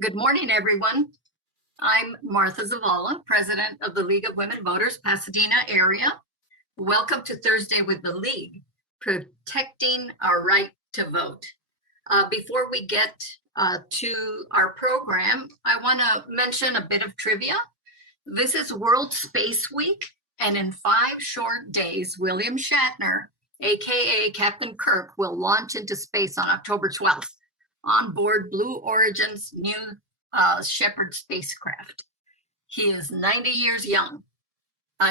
Good morning, everyone. I'm Martha Zavala, President of the League of Women Voters, Pasadena area. Welcome to Thursday with the League, protecting our right to vote. Before we get to our program, I want to mention a bit of trivia. This is World Space Week, and in 5 short days, William Shatner, aka Captain Kirk, will launch into space on October 12th on board Blue Origin's new Shepard spacecraft. He is 90 years young.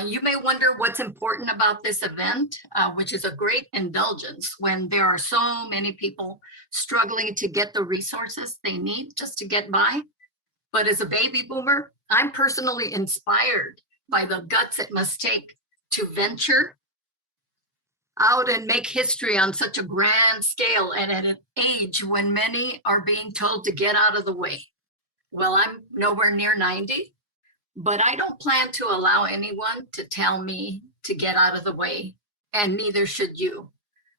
You may wonder what's important about this event, which is a great indulgence when there are so many people struggling to get the resources they need just to get by. But as a baby boomer, I'm personally inspired by the guts it must take to venture out and make history on such a grand scale and at an age when many are being told to get out of the way. Well, I'm nowhere near 90, but I don't plan to allow anyone to tell me to get out of the way, and neither should you.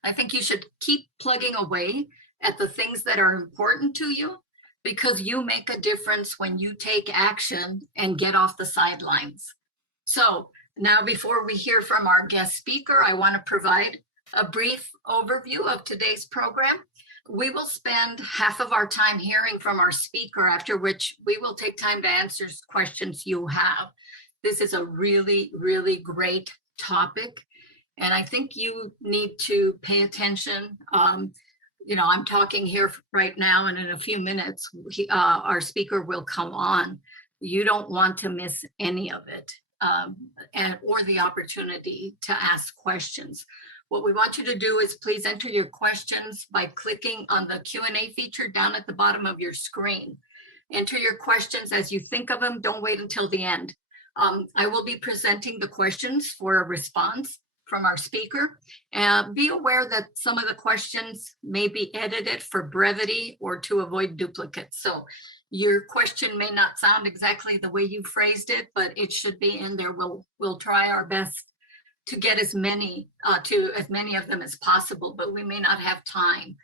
I think you should keep plugging away at the things that are important to you, because you make a difference when you take action and get off the sidelines. So now, before we hear from our guest speaker, I want to provide a brief overview of today's program. We will spend half of our time hearing from our speaker, after which we will take time to answer questions you have. This is a really, really great topic, and I think you need to pay attention. I'm talking here right now, and in a few minutes, our speaker will come on. You don't want to miss any of it. Or the opportunity to ask questions. What we want you to do is please enter your questions by clicking on the Q&A feature down at the bottom of your screen. Enter your questions as you think of them. Don't wait until the end. I will be presenting the questions for a response from our speaker. Be aware that some of the questions may be edited for brevity or to avoid duplicates. So your question may not sound exactly the way you phrased it, but it should be in there. We'll try our best to get as many of them as possible, but we may not have time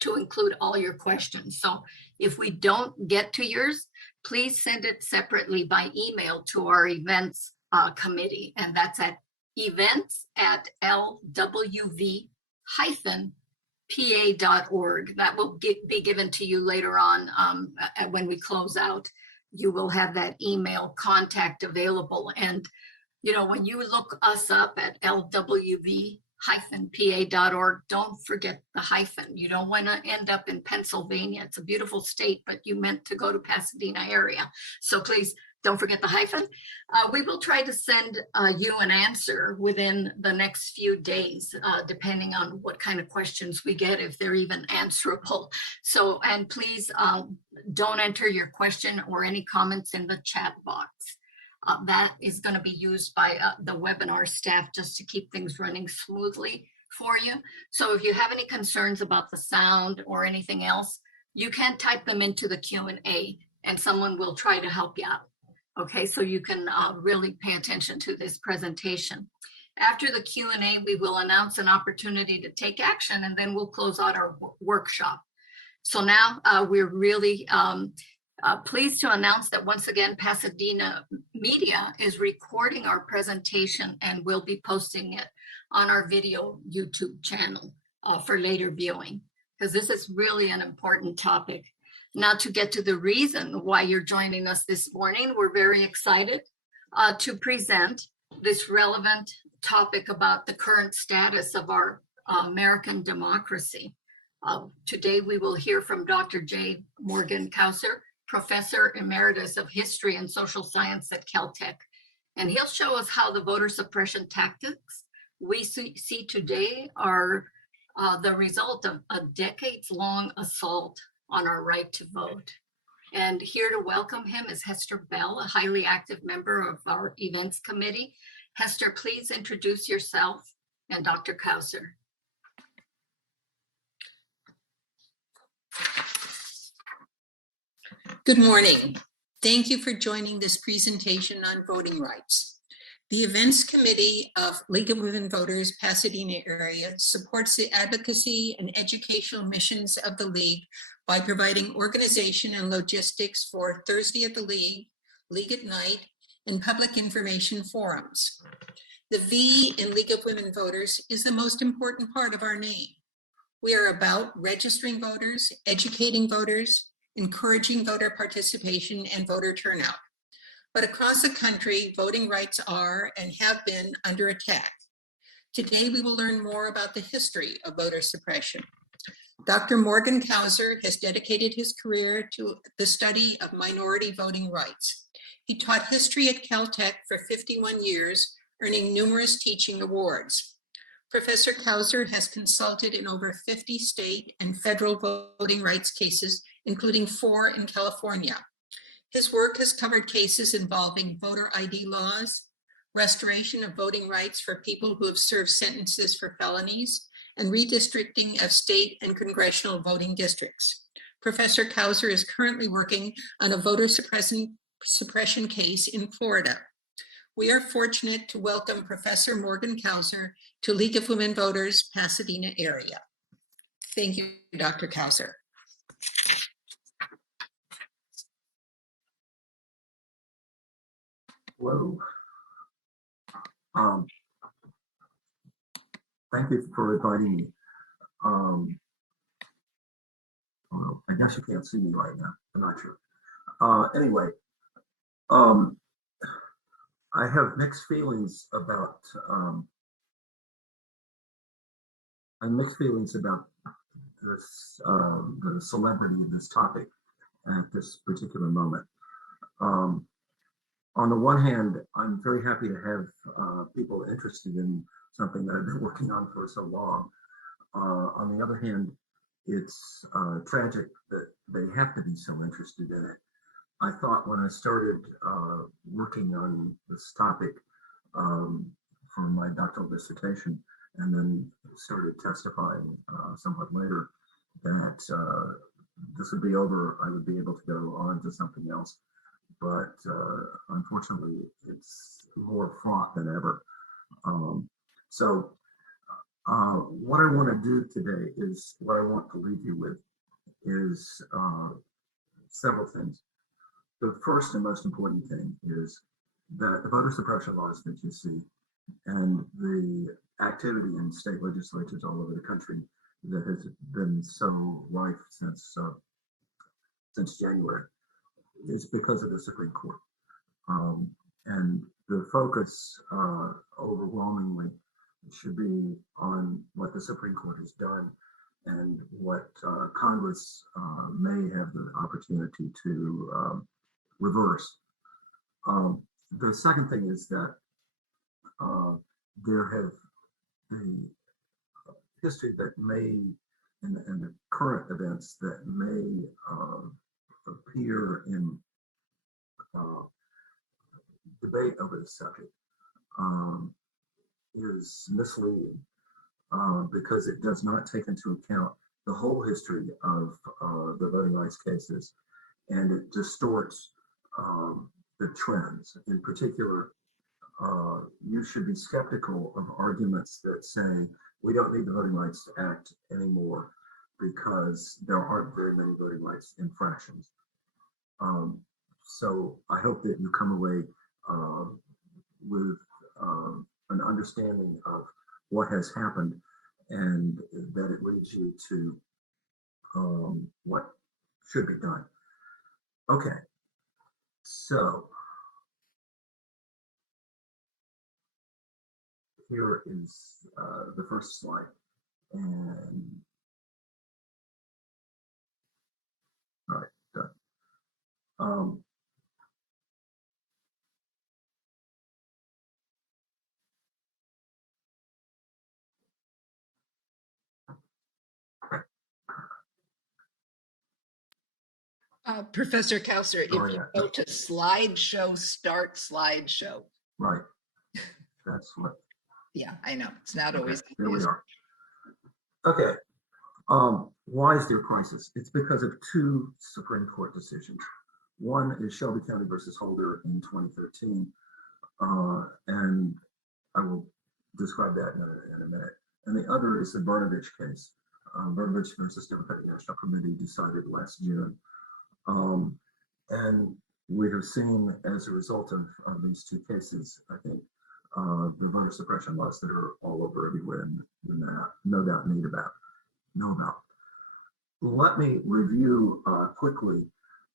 to include all your questions. So if we don't get to yours, please send it separately by email to our events committee, and that's at events@lwv-pa.org. That will be given to you later on when we close out. You will have that email contact available. And, when you look us up at lwv-pa.org, don't forget the hyphen. You don't want to end up in Pennsylvania. It's a beautiful state, but you meant to go to Pasadena area. So please don't forget the hyphen. We will try to send you an answer within the next few days, depending on what kind of questions we get, if they're even answerable. So, and please don't enter your question or any comments in the chat box. That is going to be used by the webinar staff just to keep things running smoothly for you. So if you have any concerns about the sound or anything else, you can type them into the Q&A and someone will try to help you out. Okay, so you can really pay attention to this presentation. After the Q&A, we will announce an opportunity to take action, and then we'll close out our workshop. So now we're really pleased to announce that once again, Pasadena Media is recording our presentation and will be posting it on our video YouTube channel for later viewing, because this is really an important topic. Now, to get to the reason why you're joining us this morning, we're very excited to present this relevant topic about the current status of our American democracy. Today, we will hear from Dr. J. Morgan Kousser, Professor Emeritus of History and Social Science at Caltech. And he'll show us how the voter suppression tactics we see today are the result of a decades-long assault on our right to vote. And here to welcome him is Hester Bell, a highly active member of our events committee. Hester, please introduce yourself and Dr. Kousser. Good morning. Thank you for joining this presentation on voting rights. The Events Committee of League of Women Voters, Pasadena area supports the advocacy and educational missions of the League by providing organization and logistics for Thursday at the League, League at Night, and public information forums. The V in League of Women Voters is the most important part of our name. We are about registering voters, educating voters, encouraging voter participation and voter turnout. But across the country, voting rights are and have been under attack. Today, we will learn more about the history of voter suppression. Dr. Morgan Kousser has dedicated his career to the study of minority voting rights. He taught history at Caltech for 51 years, earning numerous teaching awards. Professor Kousser has consulted in over 50 state and federal voting rights cases, including 4 in California. His work has covered cases involving voter ID laws, restoration of voting rights for people who have served sentences for felonies, and redistricting of state and congressional voting districts. Professor Kousser is currently working on a voter suppression case in Florida. We are fortunate to welcome Professor Morgan Kousser to League of Women Voters, Pasadena area. Thank you, Dr. Kousser. Hello. Thank you for inviting me. Well, I guess you can't see me right now. I'm not sure. Anyway, I have mixed feelings about this, the celebrity of this topic at this particular moment. On the one hand, I'm very happy to have people interested in something that I've been working on for so long. On the other hand, it's tragic that they have to be so interested in it. I thought when I started working on this topic for my doctoral dissertation, and then started testifying somewhat later, that this would be over. I would be able to go on to something else. But unfortunately, it's more fraught than ever. So what I want to do today is, what I want to leave you with is several things. The first and most important thing is that the voter suppression laws that you see and the activity in state legislatures all over the country that has been so rife since January is because of the Supreme Court. And the focus overwhelmingly should be on what the Supreme Court has done and what Congress may have the opportunity to reverse. The second thing is that there have been history that may, and the current events that may appear in debate over the subject is misleading because it does not take into account the whole history of the voting rights cases, and it distorts the trends. In particular, you should be skeptical of arguments that say we don't need the Voting Rights Act anymore because there aren't very many voting rights infractions. So I hope that you come away with an understanding of what has happened, and that it leads you to what should be done. Okay, so here is the first slide, and all right, done. Professor Kousser, if Oh, you yeah. go to slideshow, start slideshow. Right, that's what. Yeah, I know. It's not always. Okay, here we are. Okay, why is there a crisis? It's because of 2 Supreme Court decisions. One is Shelby County versus Holder in 2013, and I will describe that in a minute. And the other is the Brnovich case Burbridge versus Democratic National Committee decided last June. And we have seen, as a result of these two cases, I think, the voter suppression laws that are all over everywhere and no doubt know about. Let me review quickly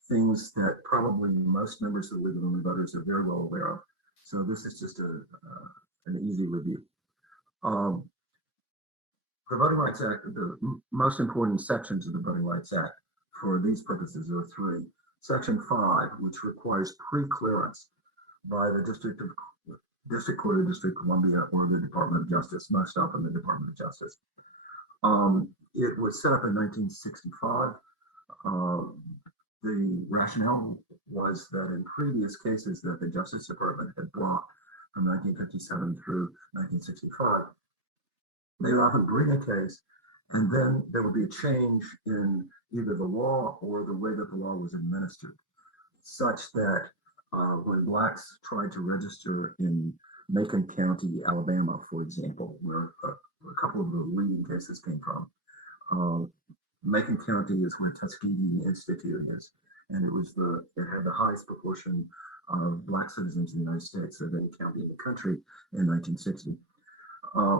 things that probably most members of the League of Women Voters are very well aware of. So this is just an easy review. The Voting Rights Act, the most important sections of the Voting Rights Act for these purposes are three. Section 5, which requires pre-clearance by the District Court of District of Columbia or the Department of Justice, most often the Department of Justice. It was set up in 1965. The rationale was that in previous cases that the Justice Department had brought from 1957 through 1965, they would often bring a case and then there would be a change in either the law or the way that the law was administered, such that when Blacks tried to register in Macon County, Alabama, for example, where a couple of the leading cases came from, Macon County is where Tuskegee Institute is, and it had the highest proportion of Black citizens in the United States of any county in the country in 1960.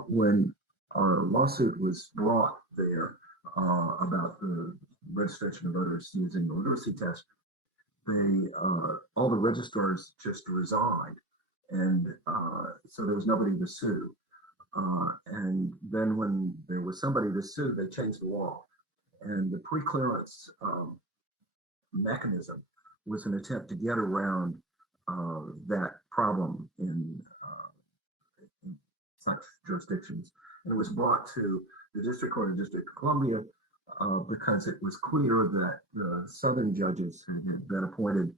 When our lawsuit was brought there about the registration of voters using the literacy test, all the registrars just resigned, and so there was nobody to sue. And then when there was somebody to sue, they changed the law. And the pre-clearance mechanism was an attempt to get around that problem in such jurisdictions. And it was brought to the District Court of District of Columbia because it was clear that the Southern judges who had been appointed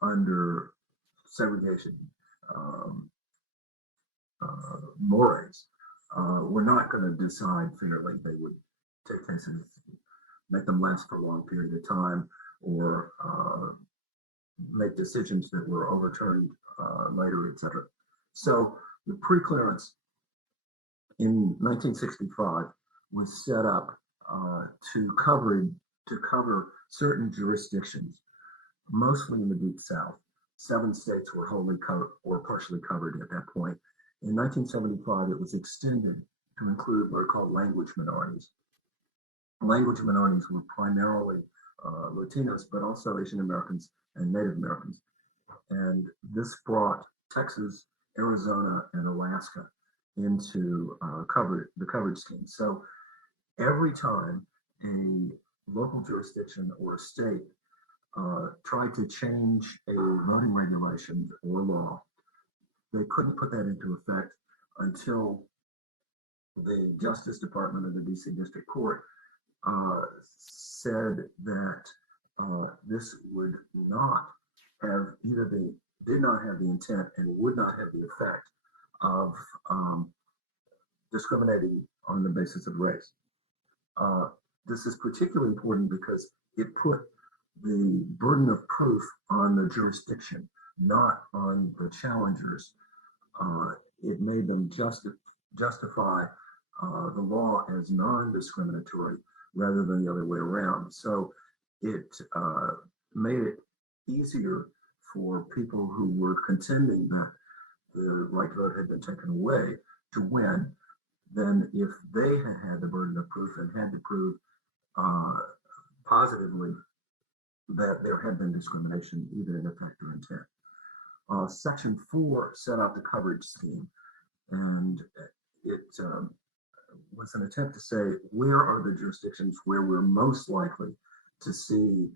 under segregation mores were not going to decide fairly. They would take cases, make them last for a long period of time, or make decisions that were overturned later, etc. So the pre-clearance in 1965 was set up to cover certain jurisdictions, mostly in the Deep South. 7 states were wholly covered or partially covered at that point. In 1975, it was extended to include what are called language minorities. Language minorities were primarily Latinos, but also Asian Americans and Native Americans. And this brought Texas, Arizona, and Alaska into the coverage scheme. So every time a local jurisdiction or a state tried to change a voting regulation or law, they couldn't put that into effect until the Justice Department of the DC District Court said that this would not have did not have the intent and would not have the effect of discriminating on the basis of race. This is particularly important because it put the burden of proof on the jurisdiction, not on the challengers. It made them justify the law as non-discriminatory rather than the other way around. So it made it easier for people who were contending that the right to vote had been taken away to win than if they had the burden of proof and had to prove positively that there had been discrimination, either in effect or intent. Section 4 set out the coverage scheme, and it was an attempt to say, where are the jurisdictions where we're most likely to see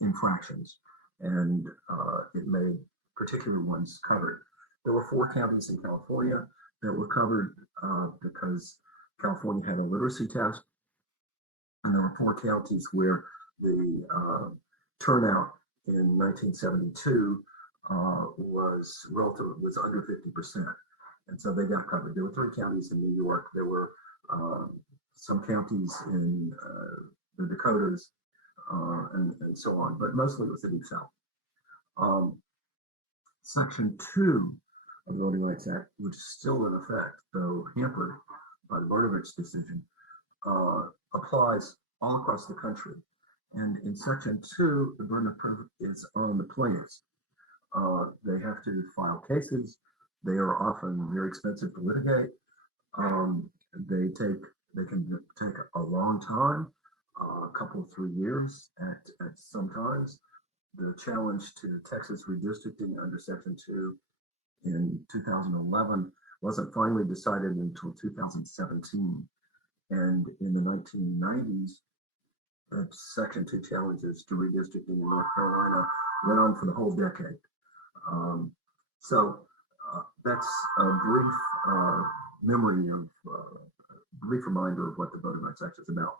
infractions? And it made particular ones covered. There were 4 counties in California that were covered because California had a literacy test. And there were 4 counties where the turnout in 1972 was under 50%. And so they got covered. There were 3 counties in New York. There were some counties in the Dakotas and so on, but mostly it was the Deep South. Section 2 of the Voting Rights Act, which is still in effect, though hampered, by the Brnovich decision, applies all across the country. And in Section 2, the burden of proof is on the plaintiffs. They have to file cases. They are often very expensive to litigate. They can take a long time, a couple of 3 years at sometimes. The challenge to Texas redistricting under Section 2 in 2011 wasn't finally decided until 2017. And in the 1990s, Section 2 challenges to redistricting in North Carolina went on for the whole decade. That's a brief memory of, brief reminder of what the Voting Rights Act is about.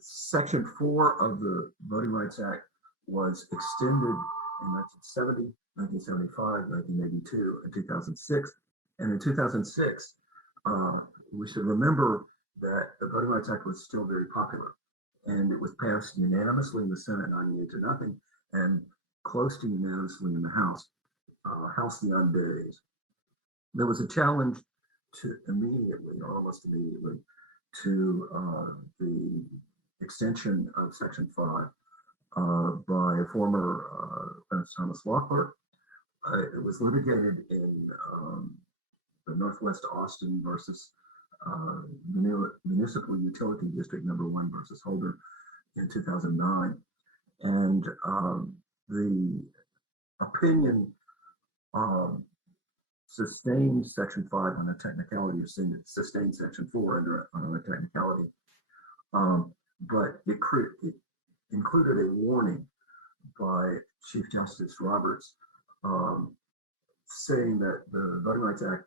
Section 4 of the Voting Rights Act was extended in 1970, 1975, 1982, and 2006. And in 2006, we should remember that the Voting Rights Act was still very popular, and it was passed unanimously in the Senate, 98-0, and close to unanimously in the House, House beyond days. There was a challenge to immediately, or almost immediately, to the extension of Section 5 by a former Thomas law clerk. It was litigated in the Northwest Austin versus Municipal Utility District Number 1 versus Holder in 2009. And the opinion sustained Section 5 on a technicality, or sustained Section 4 on a technicality. But it included a warning by Chief Justice Roberts saying that the Voting Rights Act,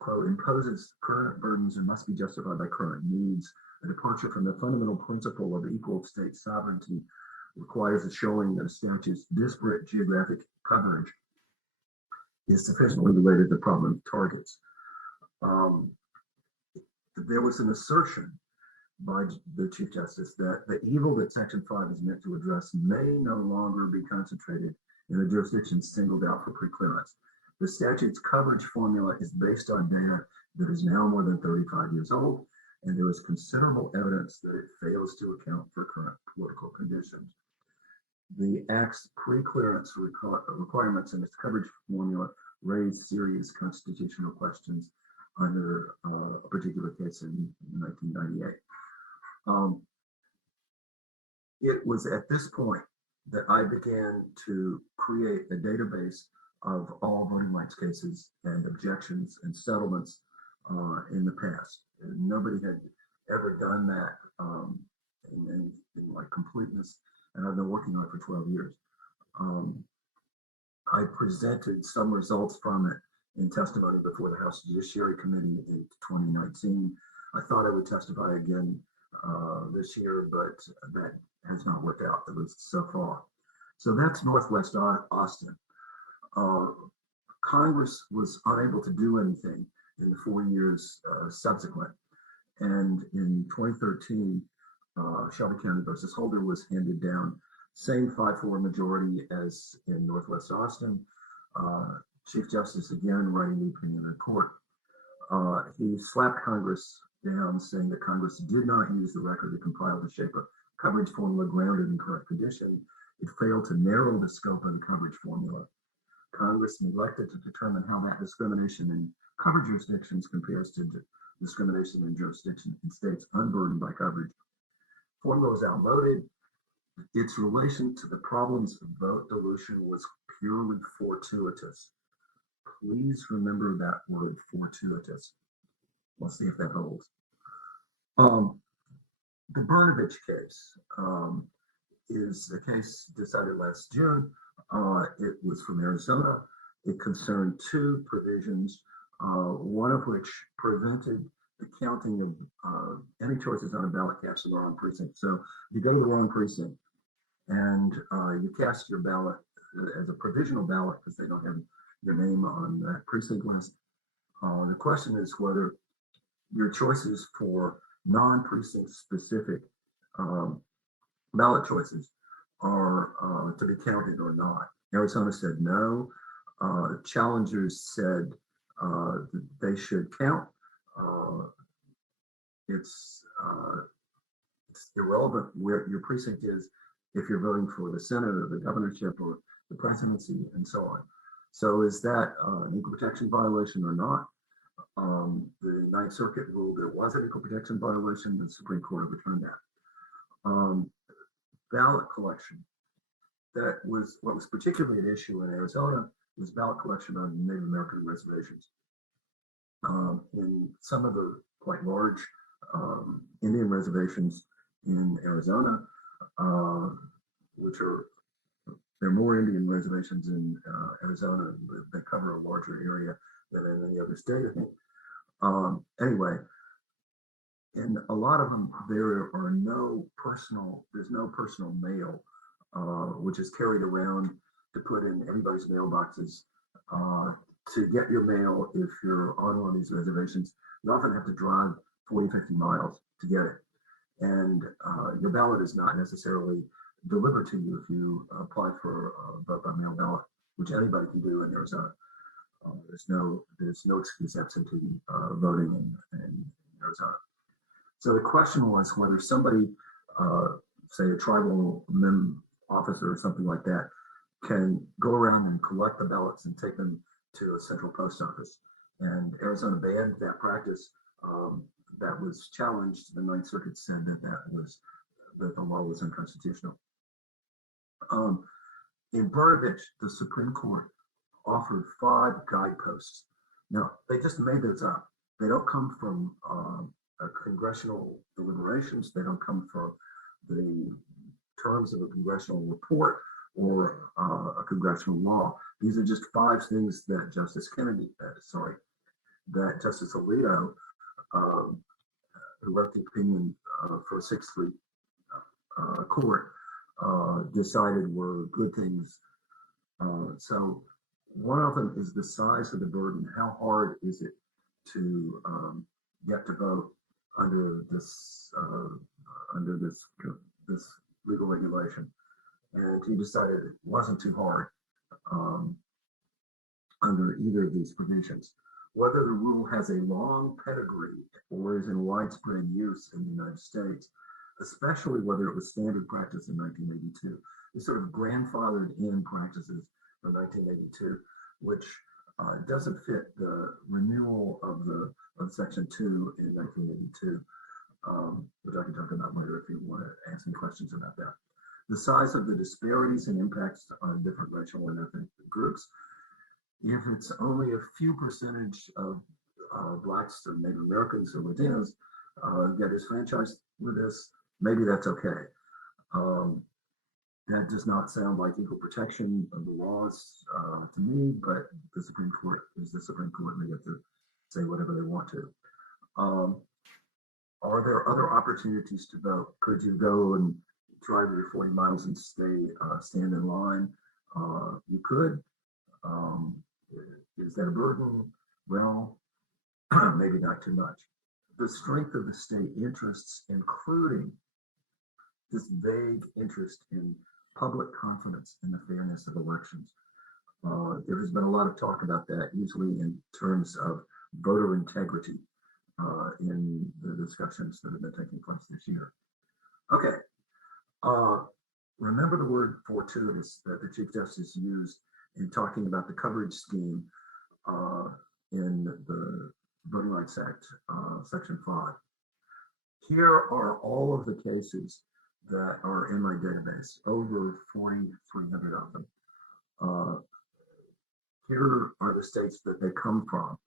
quote, imposes current burdens and must be justified by current needs. A departure from the fundamental principle of equal state sovereignty requires a showing that a statute's disparate geographic coverage is sufficiently related to problem targets. There was an assertion by the Chief Justice that the evil that Section 5 is meant to address may no longer be concentrated in the jurisdictions singled out for preclearance. The statute's coverage formula is based on data that is now more than 35 years old, and there is considerable evidence that it fails to account for current political conditions. The Act's preclearance requirements and its coverage formula raise serious constitutional questions under a particular case in 1998. It was at this point that I began to create a database of all voting rights cases and objections and settlements in the past. And nobody had ever done that in like completeness, and I've been working on it for 12 years. I presented some results from it in testimony before the House Judiciary Committee in 2019. I thought I would testify again this year, but that has not worked out, at least so far. So that's Northwest Austin. Congress was unable to do anything in the 4 years subsequent. And in 2013, Shelby County versus Holder was handed down, same 5-4 majority as in Northwest Austin. Chief Justice again writing the opinion in court. He slapped Congress down, saying that Congress did not use the record to compile to shape a coverage formula grounded in current condition. It failed to narrow the scope of the coverage formula. Congress neglected to determine how that discrimination in covered jurisdictions compares to discrimination in jurisdictions in states unburdened by coverage. Formula was outmoded. Its relation to the problems of vote dilution was purely fortuitous. Please remember that word, fortuitous. Let's see if that holds. The Brnovich case is a case decided last June. It was from Arizona. It concerned 2 provisions, one of which prevented the counting of any choices on a ballot cast in the wrong precinct. So you go to the wrong precinct and you cast your ballot as a provisional ballot because they don't have your name on that precinct list. The question is whether your choices for non-precinct specific ballot choices are to be counted or not. Arizona said no. Challengers said that they should count. it's irrelevant where your precinct is if you're voting for the Senate or the governorship or the presidency and so on. So is that an equal protection violation or not? The Ninth Circuit ruled it was an equal protection violation. The Supreme Court overturned that. Ballot collection. That was what was particularly an issue in Arizona, was ballot collection on Native American reservations. In some of the quite large Indian reservations in Arizona, there are more Indian reservations in Arizona that cover a larger area than in any other state, I think. Anyway, in a lot of them, there's no personal mail, which is carried around to put in anybody's mailboxes. To get your mail, if you're on one of these reservations, you often have to drive 40, 50 miles to get it. And your ballot is not necessarily delivered to you if you apply for a vote by mail ballot, which anybody can do in Arizona. There's no excuse absentee voting in Arizona. So the question was whether somebody, say a tribal officer or something like that, can go around and collect the ballots and take them to a central post office. And Arizona banned that practice. That was challenged. The Ninth Circuit said that the law was unconstitutional. In Bernadette, the Supreme Court offered 5 guideposts. Now, they just made those up. They don't come from congressional deliberations. They don't come from the terms of a congressional report or a congressional law. These are just 5 things that Justice Alito, who wrote the opinion for 6th Street Court, decided were good things. So one of them is the size of the burden. How hard is it to get to vote under this legal regulation? And he decided it wasn't too hard under either of these provisions. Whether the rule has a long pedigree or is in widespread use in the United States, especially whether it was standard practice in 1982, is sort of grandfathered in practices from 1982, which doesn't fit the renewal of Section 2 in 1982, which I can talk about later if you want to ask any questions about that. The size of the disparities and impacts on different racial and ethnic groups. If it's only a few percentage of Blacks or Native Americans or Latinos get disenfranchised with this, maybe that's okay. That does not sound like equal protection of the laws to me, but the Supreme Court is the Supreme Court, and they get to say whatever they want to. Are there other opportunities to vote? Could you go and drive your 40 miles and stand in line? You could. Is that a burden? Well, maybe not too much. The strength of the state interests, including this vague interest in public confidence in the fairness of elections. There has been a lot of talk about that, usually in terms of voter integrity in the discussions that have been taking place this year. Okay. Remember the word fortuitous that the Chief Justice used in talking about the coverage scheme in the Voting Rights Act, Section 5. Here are all of the cases that are in my database, over 4,300 of them. Here are the states that they come from.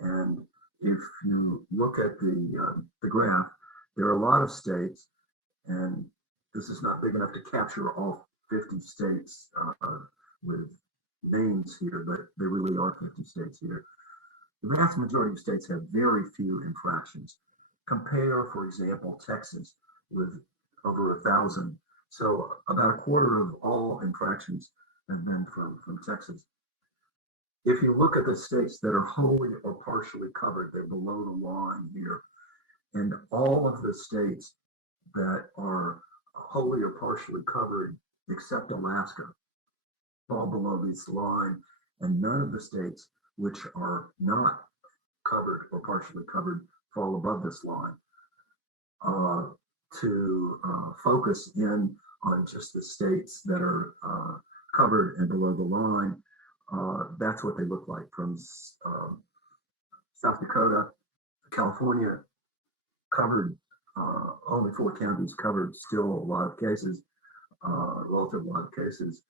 And if you look at the graph, there are a lot of states, and this is not big enough to capture all 50 states with names here, but there really are 50 states here. The vast majority of states have very few infractions. Compare, for example, Texas with over 1,000. So about a quarter of all infractions have been from Texas. If you look at the states that are wholly or partially covered, they're below the line here. And all of the states that are wholly or partially covered, except Alaska, fall below this line. And none of the states which are not covered or partially covered fall above this line. to focus in on just the states that are covered and below the line. That's what they look like from South Dakota, California, covered, only 4 counties covered, still a lot of cases, relative lot of cases,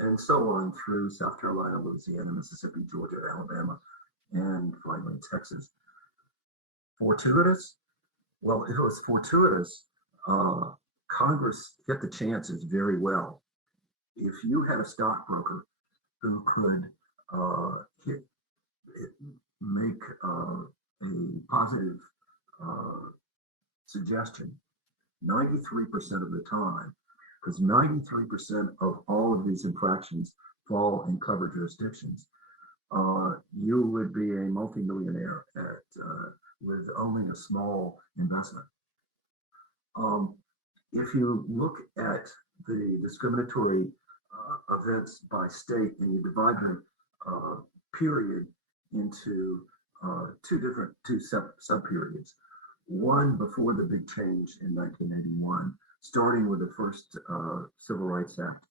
and so on through South Carolina, Louisiana, Mississippi, Georgia, Alabama, and finally Texas. Fortuitous? Well, if it was fortuitous, Congress hit the chances very well. If you had a stockbroker who could make a positive suggestion 93% of the time, because 93% of all of these infractions fall in covered jurisdictions, you would be a multimillionaire with only a small investment. If you look at the discriminatory events by state and you divide the period into two sub-periods, one before the big change in 1981, starting with the first Civil Rights Act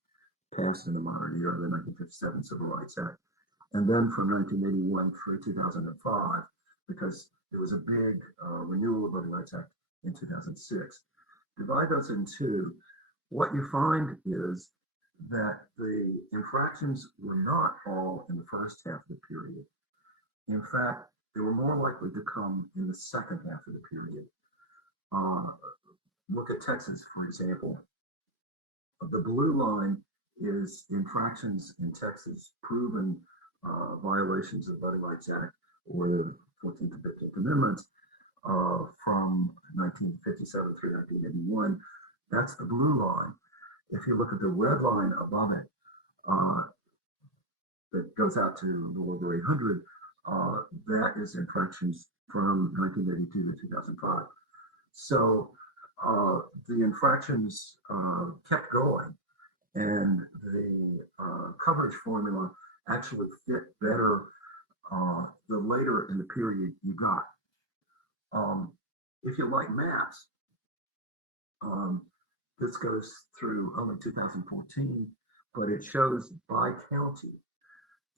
passed in the modern era, the 1957 Civil Rights Act, and then from 1981 through 2005, because there was a big renewal of the Voting Rights Act in 2006. Divide those in two, what you find is that the infractions were not all in the first half of the period. In fact, they were more likely to come in the second half of the period. Look at Texas, for example. The blue line is infractions in Texas, proven violations of the Voting Rights Act or the 14th and 15th Amendments from 1957 through 1981. That's the blue line. If you look at the red line above it, that goes out to the over 800, that is infractions from 1982 to 2005. So the infractions kept going, and the coverage formula actually fit better the later in the period you got. If you like maps, this goes through only 2014, but it shows by county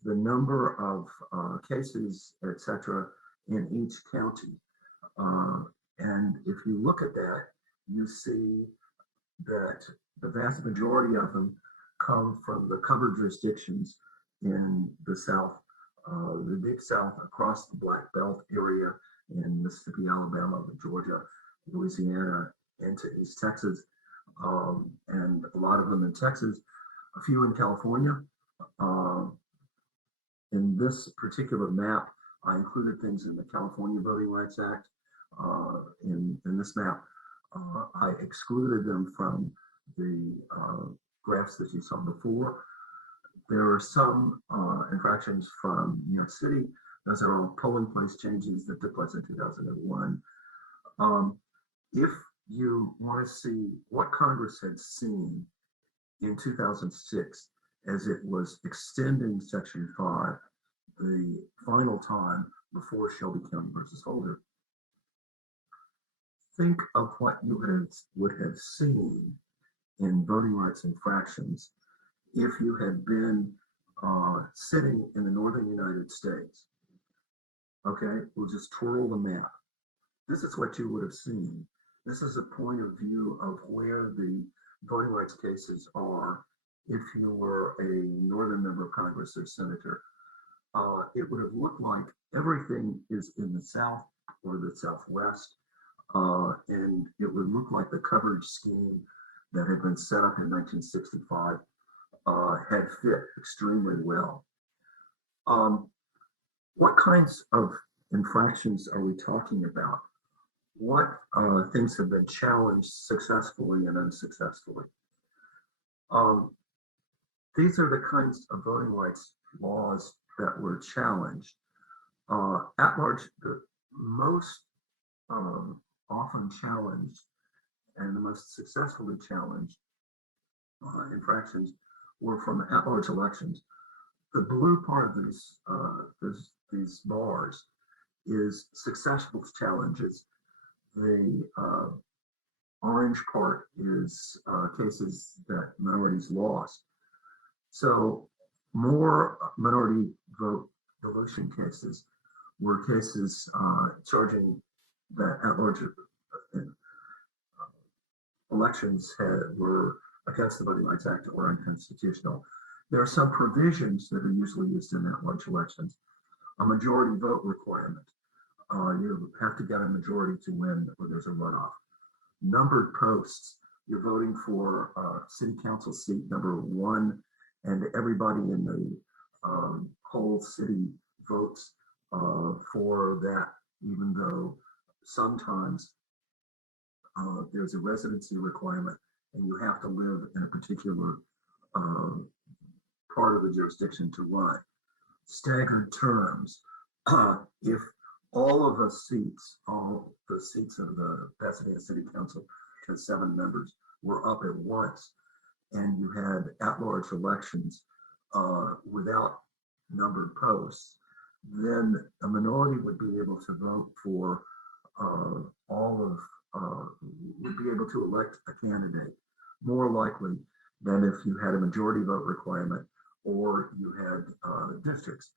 the number of cases, etc., in each county. And if you look at that, you see that the vast majority of them come from the covered jurisdictions in the South, the Deep South, across the Black Belt area in Mississippi, Alabama, Georgia, Louisiana, into East Texas, and a lot of them in Texas, a few in California. In this particular map, I included things in the California Voting Rights Act. In this map, I excluded them from the graphs that you saw before. There are some infractions from New York City. Those are all polling place changes that took place in 2001. If you want to see what Congress had seen in 2006 as it was extending Section 5, the final time before Shelby County versus Holder, think of what you would have seen in voting rights infractions if you had been sitting in the northern United States. Okay, we'll just twirl the map. This is what you would have seen. This is a point of view of where the voting rights cases are if you were a northern member of Congress or senator. It would have looked like everything is in the South or the Southwest, and it would look like the coverage scheme that had been set up in 1965 had fit extremely well. What kinds of infractions are we talking about? What things have been challenged successfully and unsuccessfully? These are the kinds of voting rights laws that were challenged. At large, the most often challenged and the most successfully challenged infractions were from at-large elections. The blue part of these bars is successful challenges The orange part is cases that minorities lost. So more minority vote dilution cases were cases charging that at-large elections were against the Voting Rights Act or unconstitutional. There are some provisions that are usually used in at-large elections. A majority vote requirement. You have to get a majority to win, or there's a runoff. Numbered posts. You're voting for city council seat number 1, and everybody in the whole city votes for that, even though sometimes there's a residency requirement and you have to live in a particular part of the jurisdiction to run. Staggered terms. If all the seats of the Pasadena City Council, which has 7 members, were up at once, and you had at-large elections without numbered posts, then a minority would be able to vote for would be able to elect a candidate more likely than if you had a majority vote requirement or you had districts.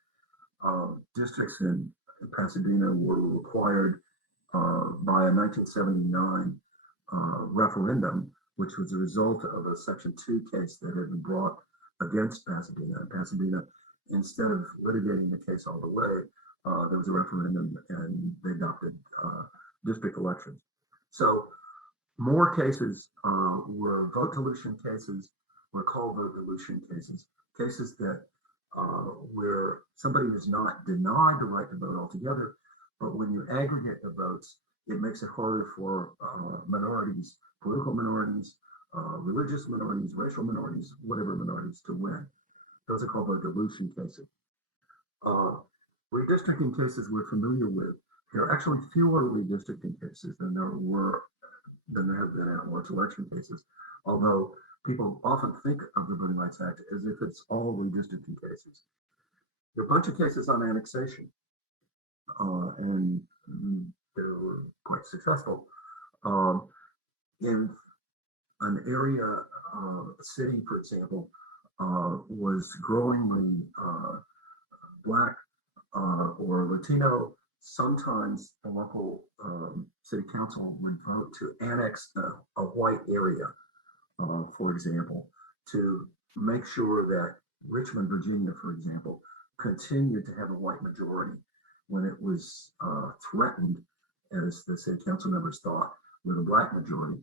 Districts in Pasadena were required by a 1979 referendum, which was a result of a Section 2 case that had been brought against Pasadena. And Pasadena, instead of litigating the case all the way, there was a referendum and they adopted district elections. So more cases were vote dilution cases, were called vote dilution cases, cases that where somebody is not denied the right to vote altogether, but when you aggregate the votes, it makes it harder for minorities, political minorities, religious minorities, racial minorities, whatever minorities to win. Those are called vote dilution cases. Redistricting cases we're familiar with. There are actually fewer redistricting cases than there have been at-large election cases, although people often think of the Voting Rights Act as if it's all redistricting cases. There are a bunch of cases on annexation, and they were quite successful. In an area, a city, for example, was growingly Black or Latino, sometimes the local city council would vote to annex a white area, for example, to make sure that Richmond, Virginia, for example, continued to have a white majority when it was threatened, as the city council members thought, with a Black majority.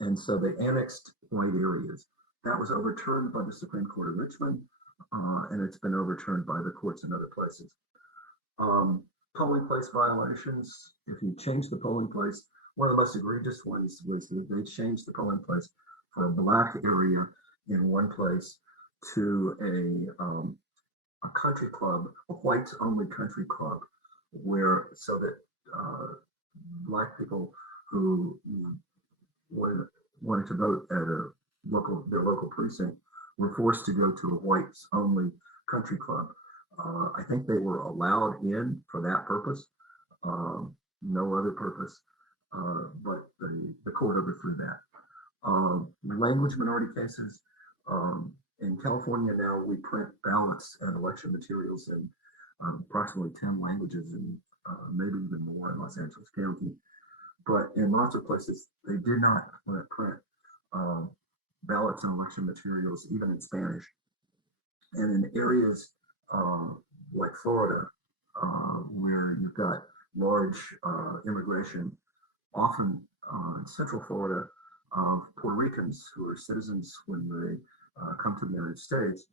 And so they annexed white areas. That was overturned by the Supreme Court of Richmond, and it's been overturned by the courts in other places. Polling place violations. If you change the polling place, one of the most egregious ones was that they changed the polling place from a Black area in one place to a country club, a whites-only country club, where so that Black people who wanted to vote at their local precinct were forced to go to a whites-only country club. I think they were allowed in for that purpose, no other purpose, but the court overthrew that. Language minority cases. In California now, we print ballots and election materials in approximately 10 languages and maybe even more in Los Angeles County. But in lots of places, they did not print ballots and election materials, even in Spanish. And in areas like Florida, where you've got large immigration, often in Central Florida, of Puerto Ricans who are citizens when they come to the United States,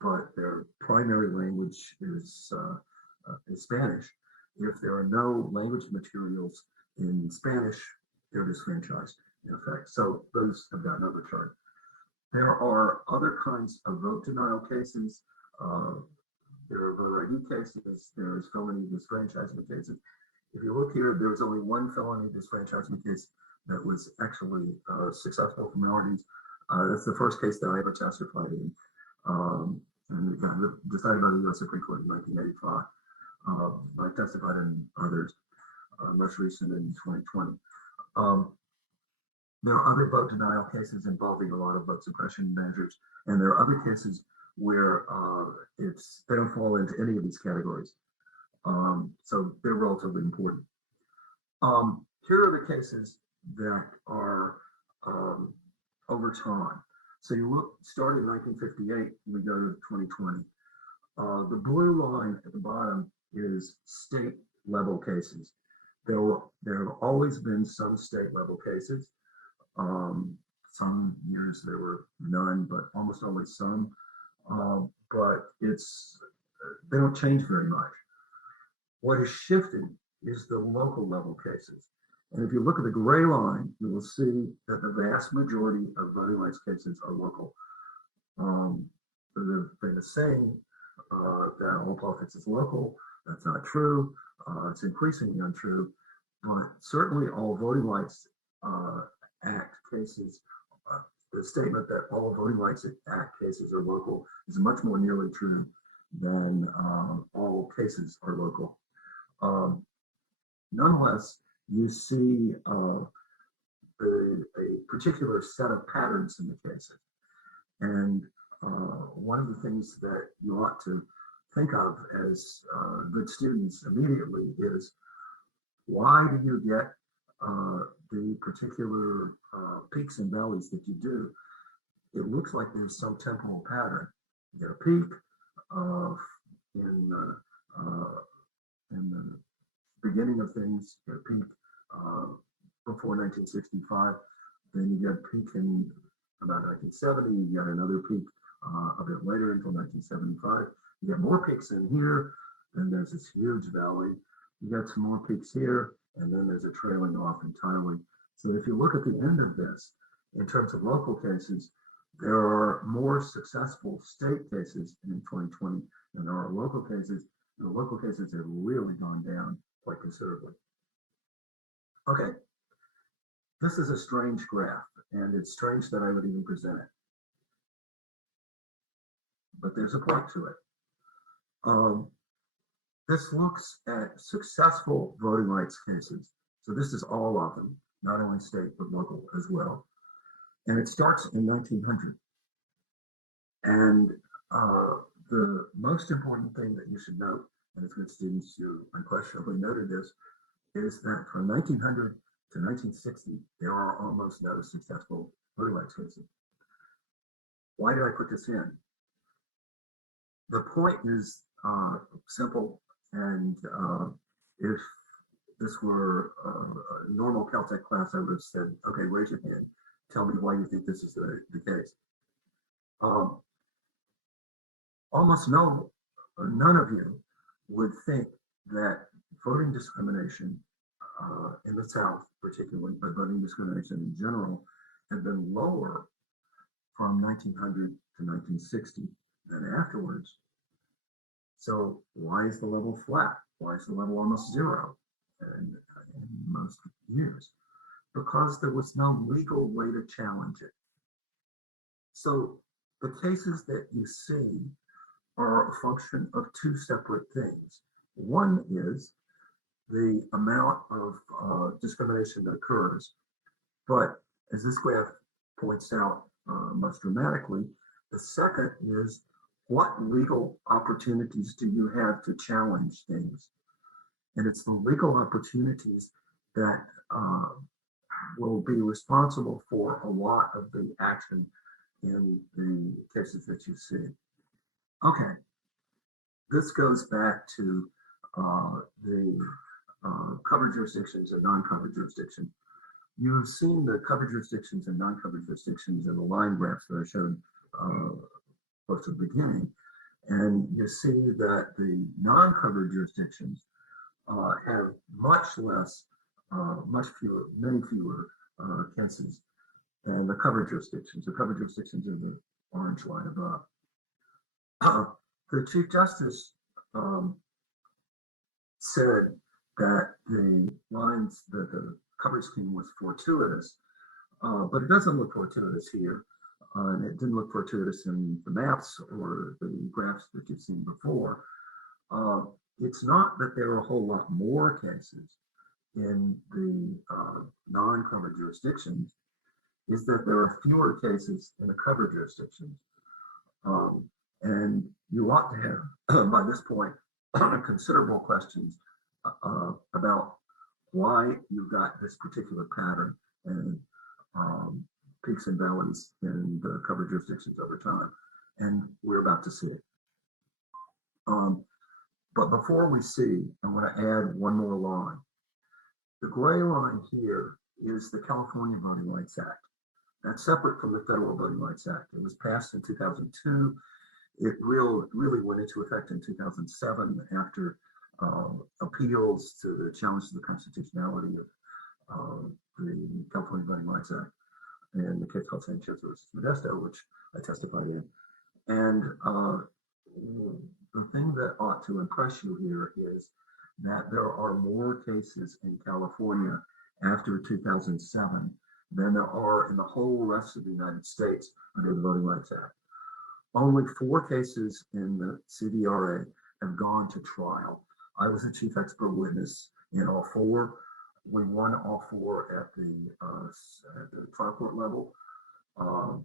but their primary language is Spanish. If there are no language materials in Spanish, they're disenfranchised, in effect. So those have gotten overturned. There are other kinds of vote denial cases. There are voter ID cases. There's felony disfranchisement cases. If you look here, there was only one felony disfranchisement case that was actually successful for minorities. That's the first case that I ever testified in. And it got decided by the U.S. Supreme Court in 1985. I testified in others. most recent in 2020. There are other vote denial cases involving a lot of vote suppression measures, and there are other cases where they don't fall into any of these categories. So they're relatively important. Here are the cases that are over time. So you look, start in 1958, we go to 2020. The blue line at the bottom is state level cases. There have always been some state level cases. Some years there were none, but almost always some. But they don't change very much. What has shifted is the local level cases. And if you look at the gray line, you will see that the vast majority of voting rights cases are local. There's a famous saying that all politics is local. That's not true. It's increasingly untrue. But certainly all voting rights Act cases, the statement that all Voting Rights Act cases are local is much more nearly true than all cases are local. Nonetheless, you see a particular set of patterns in the cases. And one of the things that you ought to think of as good students immediately is, why do you get the particular peaks and valleys that you do? It looks like there's some temporal pattern. You get a peak in the beginning of things, you get a peak before 1965, then you get a peak in about 1970, you get another peak a bit later until 1975. You get more peaks in here, then there's this huge valley. You get some more peaks here, and then there's a trailing off entirely. So if you look at the end of this, in terms of local cases, there are more successful state cases in 2020 than there are local cases. The local cases have really gone down quite considerably. Okay, this is a strange graph, and it's strange that I would even present it. But there's a point to it. This looks at successful voting rights cases. So this is all of them, not only state, but local as well. And it starts in 1900. And the most important thing that you should note, and as good students, you unquestionably noted this, is that from 1900 to 1960, there are almost no successful voting rights cases. Why did I put this in? The point is simple, and if this were a normal Caltech class, I would have said, okay, raise your hand, tell me why you think this is the case. Almost none of you would think that voting discrimination in the South, particularly, but voting discrimination in general, had been lower from 1900 to 1960 than afterwards. So why is the level flat? Why is the level almost zero in most years? Because there was no legal way to challenge it. So the cases that you see are a function of two separate things. One is the amount of discrimination that occurs. But as this graph points out most dramatically, the second is, what legal opportunities do you have to challenge things? And it's the legal opportunities that will be responsible for a lot of the action in the cases that you see. Okay, this goes back to the covered jurisdictions and non-covered jurisdictions. You've seen the covered jurisdictions and non-covered jurisdictions in the line graphs that I showed close to the beginning, and you see that the non-covered jurisdictions have much less, many fewer cases than the covered jurisdictions. The covered jurisdictions are the orange line above. The Chief Justice said that the lines, that the coverage scheme was fortuitous, but it doesn't look fortuitous here. And it didn't look fortuitous in the maps or the graphs that you've seen before. It's not that there are a whole lot more cases. in the non-covered jurisdictions is that there are fewer cases in the covered jurisdictions. And you ought to have, by this point, considerable questions about why you got this particular pattern and peaks and valleys in the covered jurisdictions over time. And we're about to see it. But before we see, I want to add one more line. The gray line here is the California Voting Rights Act. That's separate from the Federal Voting Rights Act. It was passed in 2002. It really went into effect in 2007 after appeals to the challenge to the constitutionality of the California Voting Rights Act and the case called Sanchez versus Modesto, which I testified in. And the thing that ought to impress you here is that there are more cases in California after 2007 than there are in the whole rest of the United States under the Voting Rights Act. Only 4 cases in the CVRA have gone to trial. I was a chief expert witness in all 4. We won all 4 at the trial court level.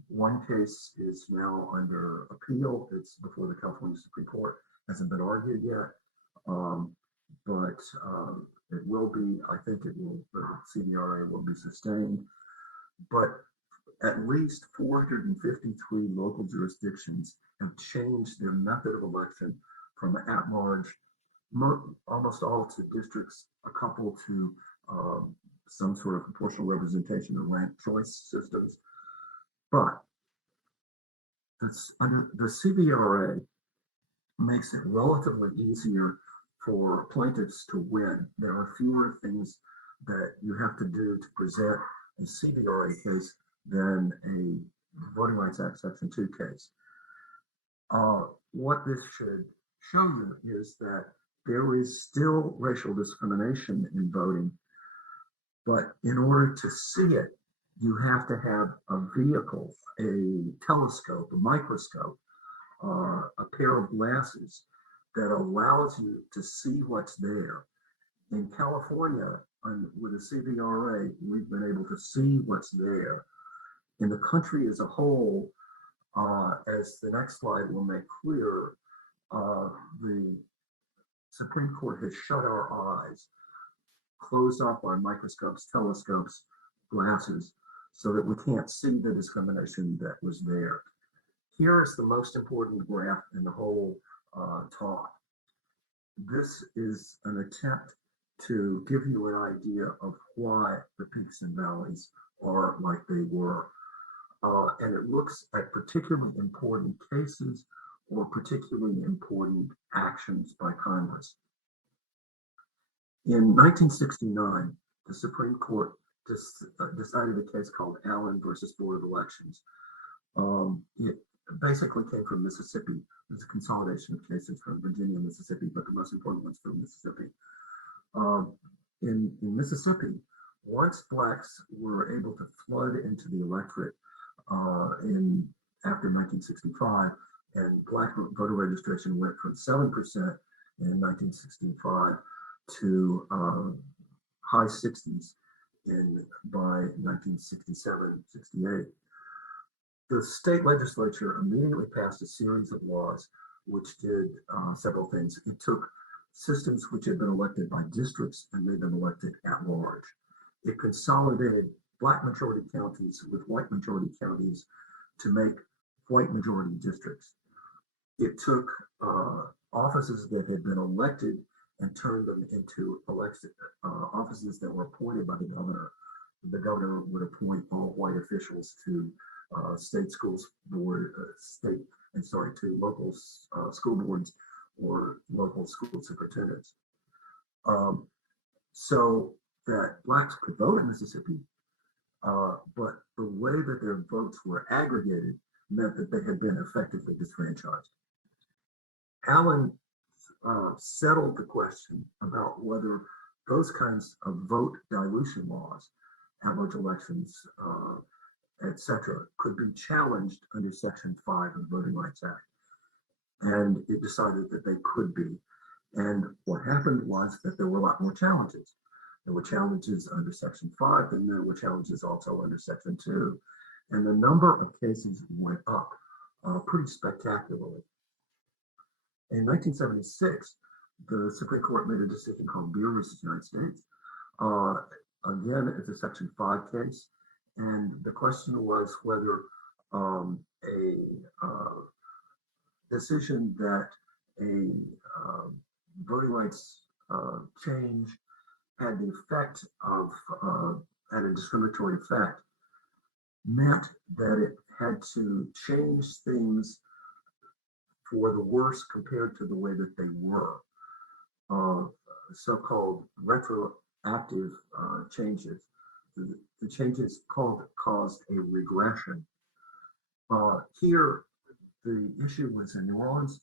One case is now under appeal. It's before the California Supreme Court. Hasn't been argued yet, but it will be. I think it will. The CVRA will be sustained. But at least 453 local jurisdictions have changed their method of election from at-large, almost all to districts, a couple to some sort of proportional representation or ranked choice systems. But the CVRA makes it relatively easier for plaintiffs to win. There are fewer things that you have to do to present a CVRA case than a Voting Rights Act Section 2 case. What this should show you is that there is still racial discrimination in voting, but in order to see it, you have to have a vehicle, a telescope, a microscope, a pair of glasses that allows you to see what's there. In California, with the CVRA, we've been able to see what's there. In the country as a whole, as the next slide will make clear, the Supreme Court has shut our eyes, closed off our microscopes, telescopes, glasses, so that we can't see the discrimination that was there. Here is the most important graph in the whole talk. This is an attempt to give you an idea of why the peaks and valleys are like they were. And it looks at particularly important cases or particularly important actions by Congress. In 1969, the Supreme Court decided a case called Allen versus Board of Elections. It basically came from Mississippi. There's a consolidation of cases from Virginia and Mississippi, but the most important ones from Mississippi. In Mississippi, once blacks were able to flood into the electorate after 1965, and black voter registration went from 7% in 1965 to high 60s by 1967, 68. The state legislature immediately passed a series of laws which did several things. It took systems which had been elected by districts and made them elected at large. It consolidated black majority counties with white majority counties to make white majority districts. It took offices that had been elected and turned them into elected offices that were appointed by the governor. The governor would appoint all white officials to state schools board, to local school boards or local school superintendents. So that blacks could vote in Mississippi, but the way that their votes were aggregated meant that they had been effectively disfranchised. Allen settled the question about whether those kinds of vote dilution laws, at-large elections, etc., could be challenged under Section 5 of the Voting Rights Act. And it decided that they could be. And what happened was that there were a lot more challenges. There were challenges under Section 5, and there were challenges also under Section 2. And the number of cases went up pretty spectacularly. In 1976, the Supreme Court made a decision called Beer versus United States. Again, it's a Section 5 case. And the question was whether a decision that a voting rights change had the effect of, had a discriminatory effect, meant that it had to change things for the worse compared to the way that they were. So-called retroactive changes. The changes caused a regression. Here, the issue was in New Orleans.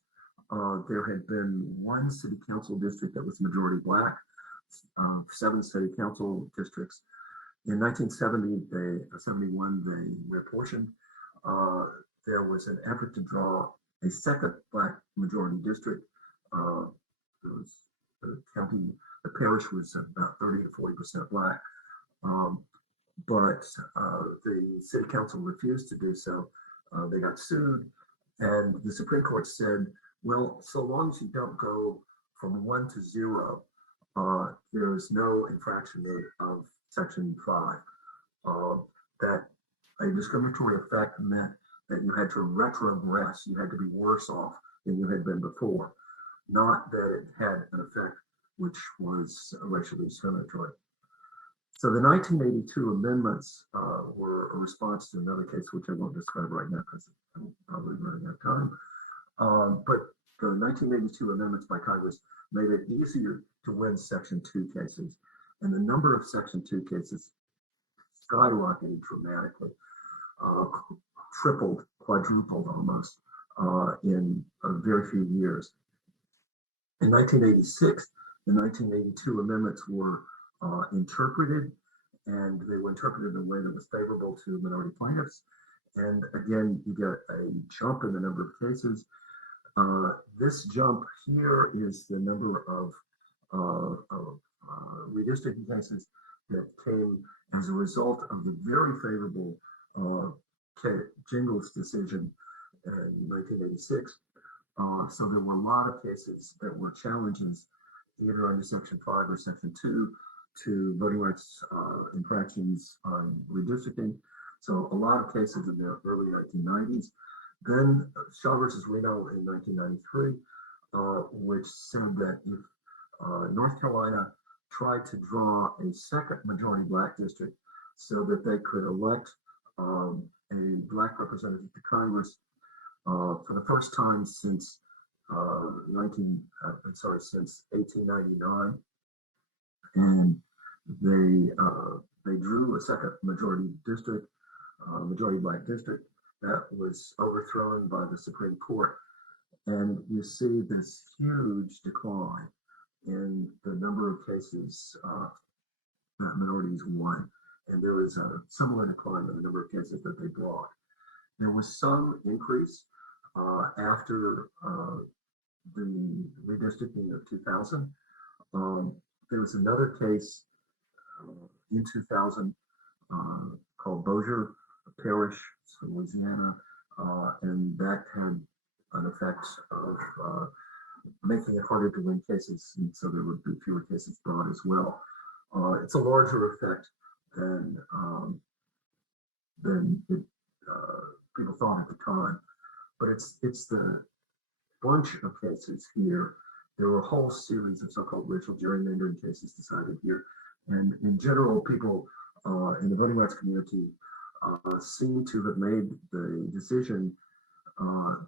There had been one city council district that was majority Black, 7 city council districts. In 1971, they reapportioned. There was an effort to draw a second Black majority district. The parish was about 30 to 40% Black. But the city council refused to do so. They got sued, and the Supreme Court said, well, so long as you don't go from 1 to 0, there is no infraction of Section 5. That a discriminatory effect meant that you had to retrogress, you had to be worse off than you had been before, not that it had an effect which was racially discriminatory. So the 1982 amendments were a response to another case, which I won't describe right now because I'm probably running out of time. But the 1982 amendments by Congress made it easier to win Section 2 cases. And the number of Section 2 cases skyrocketed dramatically, tripled, quadrupled almost in very few years. In 1986, the 1982 amendments were interpreted, and they were interpreted in a way that was favorable to minority plaintiffs. And again, you get a jump in the number of cases. This jump here is the number of redistricting cases that came as a result of the very favorable Jingles decision in 1986. So there were a lot of cases that were challenges either under Section 5 or Section 2 to voting rights infractions on redistricting. So a lot of cases in the early 1990s. Then Shaw versus Reno in 1993, which said that if North Carolina tried to draw a second majority Black district so that they could elect a Black representative to Congress for the first time since since 1899, and they drew a second majority district, majority Black district, that was overthrown by the Supreme Court. And you see this huge decline in the number of cases that minorities won. And there was a similar decline in the number of cases that they brought. There was some increase after the redistricting of 2000. There was another case in 2000 called Bossier Parish, Louisiana, and that had an effect of making it harder to win cases, and so there would be fewer cases brought as well. It's a larger effect than people thought at the time, but it's the bunch of cases here. There were a whole series of so-called racial gerrymandering cases decided here, and in general, people in the voting rights community seem to have made the decision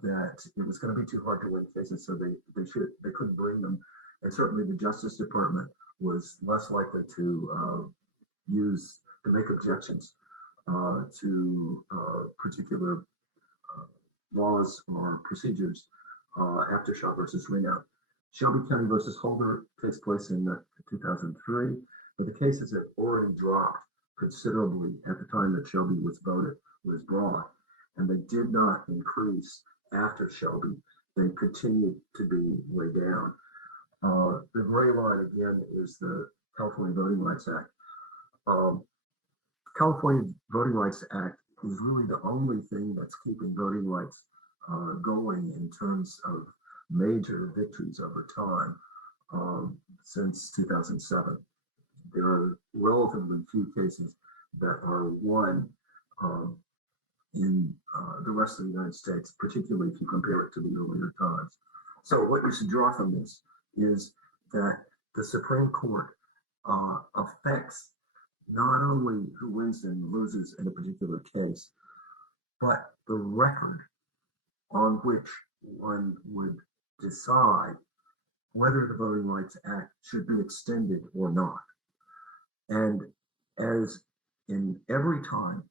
that it was going to be too hard to win cases, so they couldn't bring them. And certainly the Justice Department was less likely to make objections to particular laws or procedures after Shaw versus Reno. Shelby County versus Holder takes place in 2003, but the cases had already dropped considerably at the time that Shelby was brought, and they did not increase after Shelby. They continued to be way down. The gray line again is the California Voting Rights Act. California Voting Rights Act is really the only thing that's keeping voting rights going in terms of major victories over time since 2007. There are relatively few cases that are won in the rest of the United States, particularly if you compare it to the earlier times. So what you should draw from this is that the Supreme Court affects not only who wins and loses in a particular case, but the record on which one would decide whether the Voting Rights Act should be extended or not. And as in every time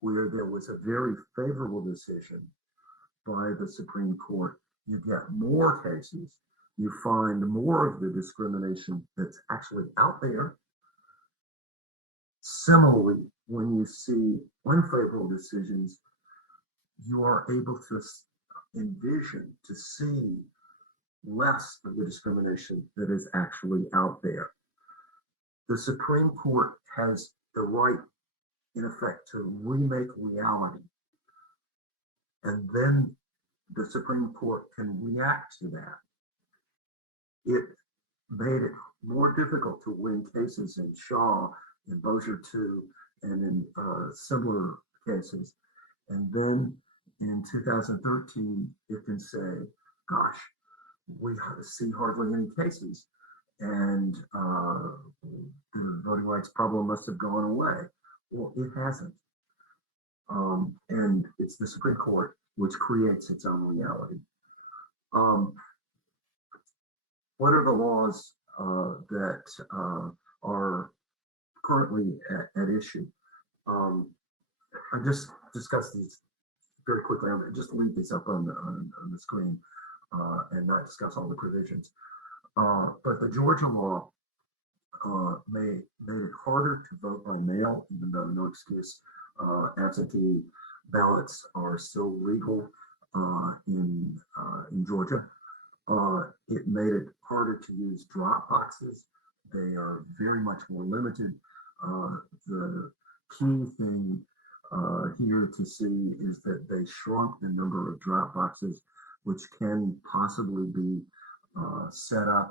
where there was a very favorable decision by the Supreme Court, you get more cases, you find more of the discrimination that's actually out there. Similarly, when you see unfavorable decisions, you are able to envision, to see less of the discrimination that is actually out there. The Supreme Court has the right, in effect, to remake reality. And then the Supreme Court can react to that. It made it more difficult to win cases in Shaw, in Bossier 2, and in similar cases. And then in 2013, it can say, gosh, we see hardly any cases, and the voting rights problem must have gone away. Well, it hasn't. And it's the Supreme Court which creates its own reality. What are the laws that are currently at issue? I just discussed these very quickly. I'll just leave these up on the screen and not discuss all the provisions. But the Georgia law made it harder to vote by mail, even though no excuse absentee ballots are still legal in Georgia. It made it harder to use drop boxes. They are very much more limited. The key thing here to see is that they shrunk the number of drop boxes which can possibly be set up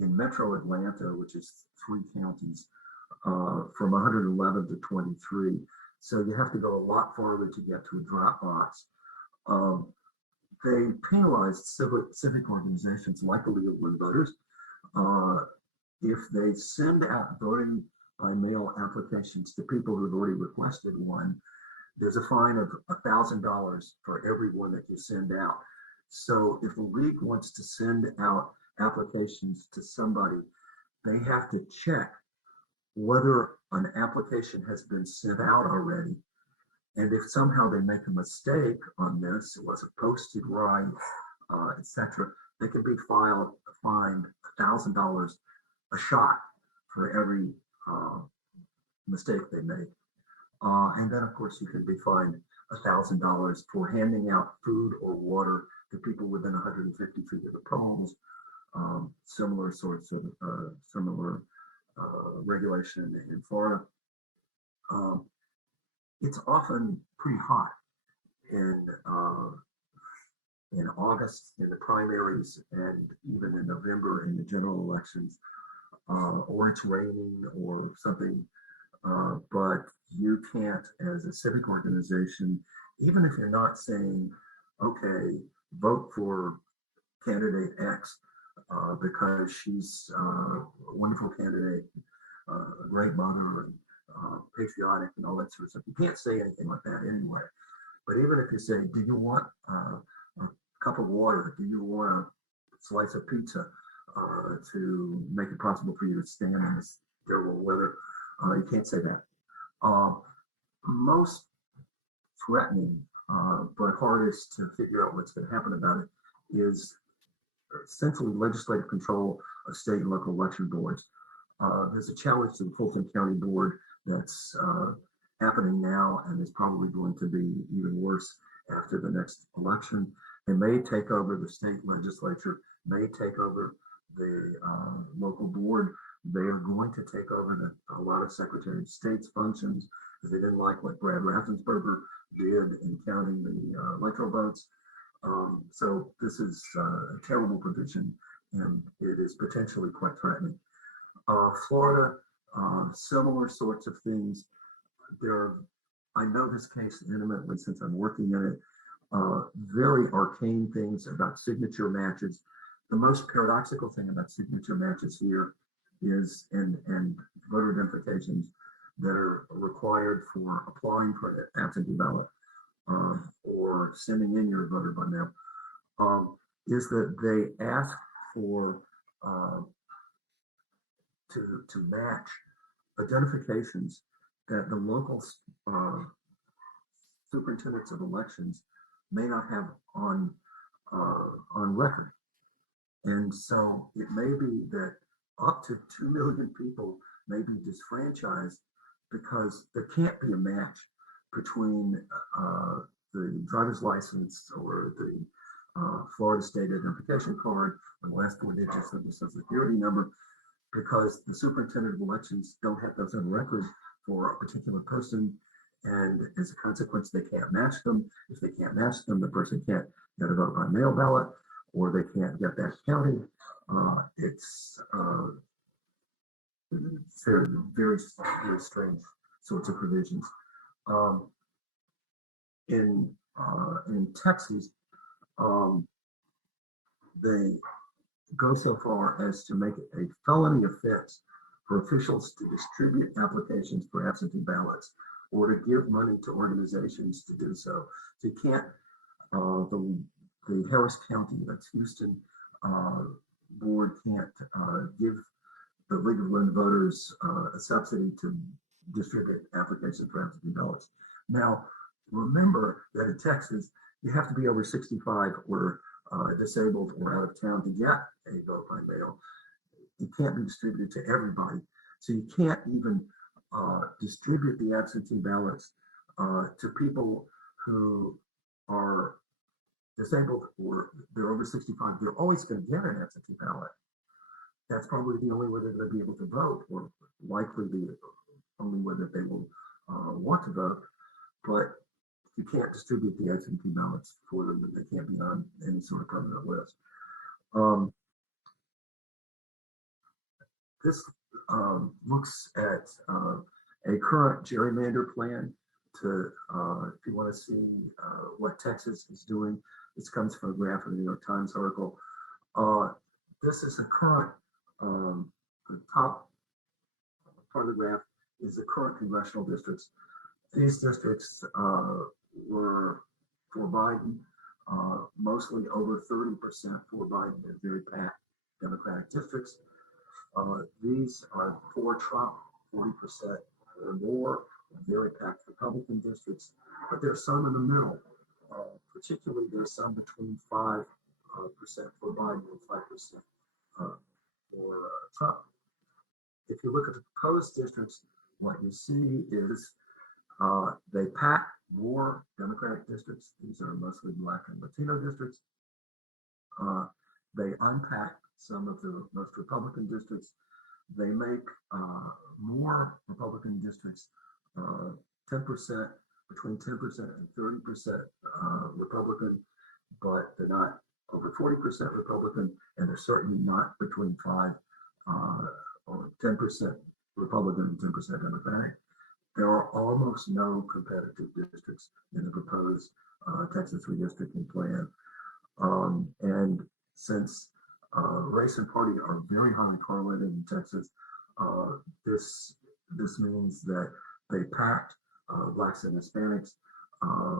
in Metro Atlanta, which is 3 counties, from 111 to 23. So you have to go a lot farther to get to a drop box. They penalized civic organizations like the League of Women Voters if they send out voting by mail applications to people who have already requested one. There's a fine of $1,000 for every one that you send out. So if the league wants to send out applications to somebody, they have to check whether an application has been sent out already. And if somehow they make a mistake on this, it wasn't posted right, etc., they can be fined $1,000 a shot for every mistake they make. And then, of course, you can be fined $1,000 for handing out food or water to people within 150 feet of the polls. Similar sorts of regulation in Florida. It's often pretty hot in August in the primaries and even in November in the general elections, or it's raining or something. But you can't, as a civic organization, even if you're not saying, okay, vote for candidate X because she's a wonderful candidate, a great mother, and patriotic and all that sort of stuff. You can't say anything like that anyway. But even if you say, do you want a cup of water? Do you want a slice of pizza to make it possible for you to stand in this terrible weather? You can't say that. Most threatening, but hardest to figure out what's going to happen about it is essentially legislative control of state and local election boards. There's a challenge to the Fulton County Board that's happening now and is probably going to be even worse after the next election. It may take over the state legislature, may take over the local board, They are going to take over a lot of Secretary of State's functions because they didn't like what Brad Raffensperger did in counting the electoral votes. So this is a terrible provision, and it is potentially quite threatening. Florida, similar sorts of things. I know this case intimately since I'm working in it. Very arcane things about signature matches. The most paradoxical thing about signature matches here is, and voter identifications that are required for applying for an absentee ballot or sending in your voter by mail, is that they ask for to match identifications that the local superintendents of elections may not have on record. And so it may be that up to 2 million people may be disfranchised because there can't be a match between the driver's license or the Florida state identification card or the last 4 digits of the social security number, because the superintendent of elections don't have those on record for a particular person. And as a consequence, they can't match them. If they can't match them, the person can't get a vote by mail ballot, or they can't get that counted. It's very, very, very strange sorts of provisions. In Texas, they go so far as to make it a felony offense for officials to distribute applications for absentee ballots or to give money to organizations to do so. So you can't, the Harris County, that's Houston, board can't give the League of Women Voters a subsidy to distribute applications for absentee ballots. Now, remember that in Texas, you have to be over 65 or disabled or out of town to get a vote by mail. It can't be distributed to everybody. So you can't even distribute the absentee ballots to people who are disabled or they're over 65. They're always going to get an absentee ballot. That's probably the only way they're going to be able to vote, or likely the only way that they will want to vote. But you can't distribute the absentee ballots for them, and they can't be on any sort of permanent list. This looks at a current gerrymander plan to, if you want to see what Texas is doing, this comes from a graph in the New York Times article. This is a current, the top part of the graph is the current congressional districts. These districts were for Biden, mostly over 30% for Biden. They're very packed Democratic districts. These are for Trump, 40% or more, very packed Republican districts, but there's some in the middle. Particularly, there's some between 5% for Biden and 5% for Trump. If you look at the proposed districts, what you see is they pack more Democratic districts. These are mostly Black and Latino districts. They unpack some of the most Republican districts. They make more Republican districts 10%, between 10% and 30% Republican, but they're not over 40% Republican, and they're certainly not between 5 or 10% Republican and 10% Democratic. There are almost no competitive districts in the proposed Texas redistricting plan. And since race and party are very highly correlated in Texas, this means that they packed Blacks and Hispanics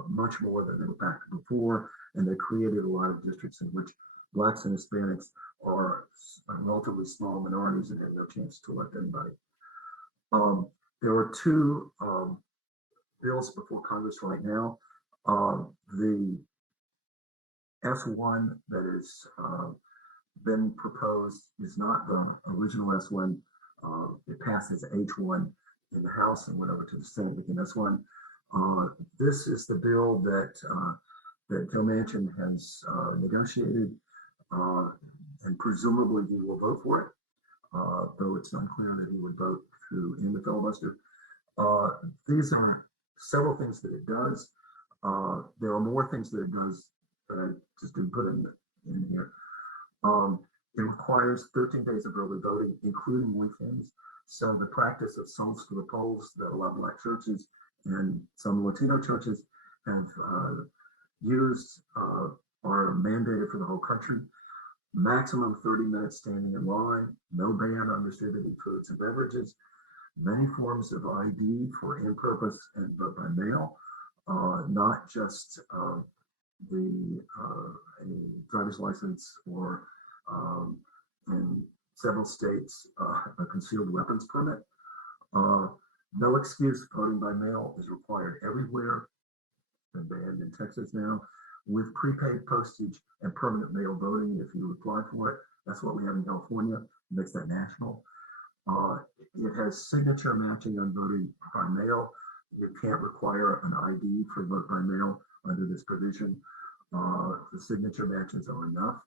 much more than they were packed before, and they created a lot of districts in which Blacks and Hispanics are relatively small minorities and have no chance to elect anybody. There are 2 bills before Congress right now. The S1 that has been proposed is not the original S1. It passed as H1 in the House and went over to the Senate with an S1. This is the bill that Joe Manchin has negotiated, and presumably he will vote for it. though it's unclear that he would vote through in the filibuster. These are several things that it does. There are more things that it does that I just didn't put in here. It requires 13 days of early voting, including weekends. So the practice of songs to the polls that a lot of Black churches and some Latino churches have used are mandated for the whole country. Maximum 30 minutes standing in line, no ban on distributing foods and beverages, many forms of ID for in-purpose and vote by mail, not just the a driver's license or in several states a concealed weapons permit. No excuse voting by mail is required everywhere and banned in Texas now, with prepaid postage and permanent mail voting if you apply for it. That's what we have in California. It makes that national. It has signature matching on voting by mail. You can't require an ID for vote by mail under this provision. The signature matches are enough.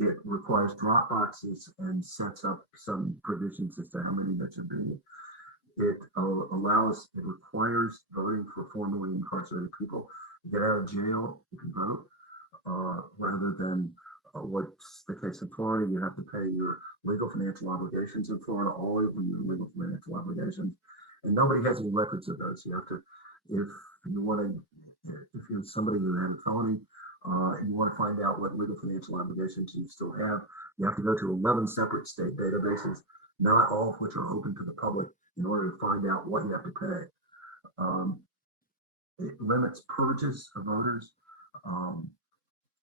It requires drop boxes and sets up some provisions as to how many that should be. It requires voting for formerly incarcerated people. Get out of jail, you can vote, rather than what's the case in Florida. You have to pay your legal financial obligations in Florida, all of your legal financial obligations, and nobody has any records of those. You have to, if you're somebody who had a felony, you want to find out what legal financial obligations you still have, you have to go to 11 separate state databases, not all of which are open to the public, in order to find out what you have to pay. It limits purges of voters.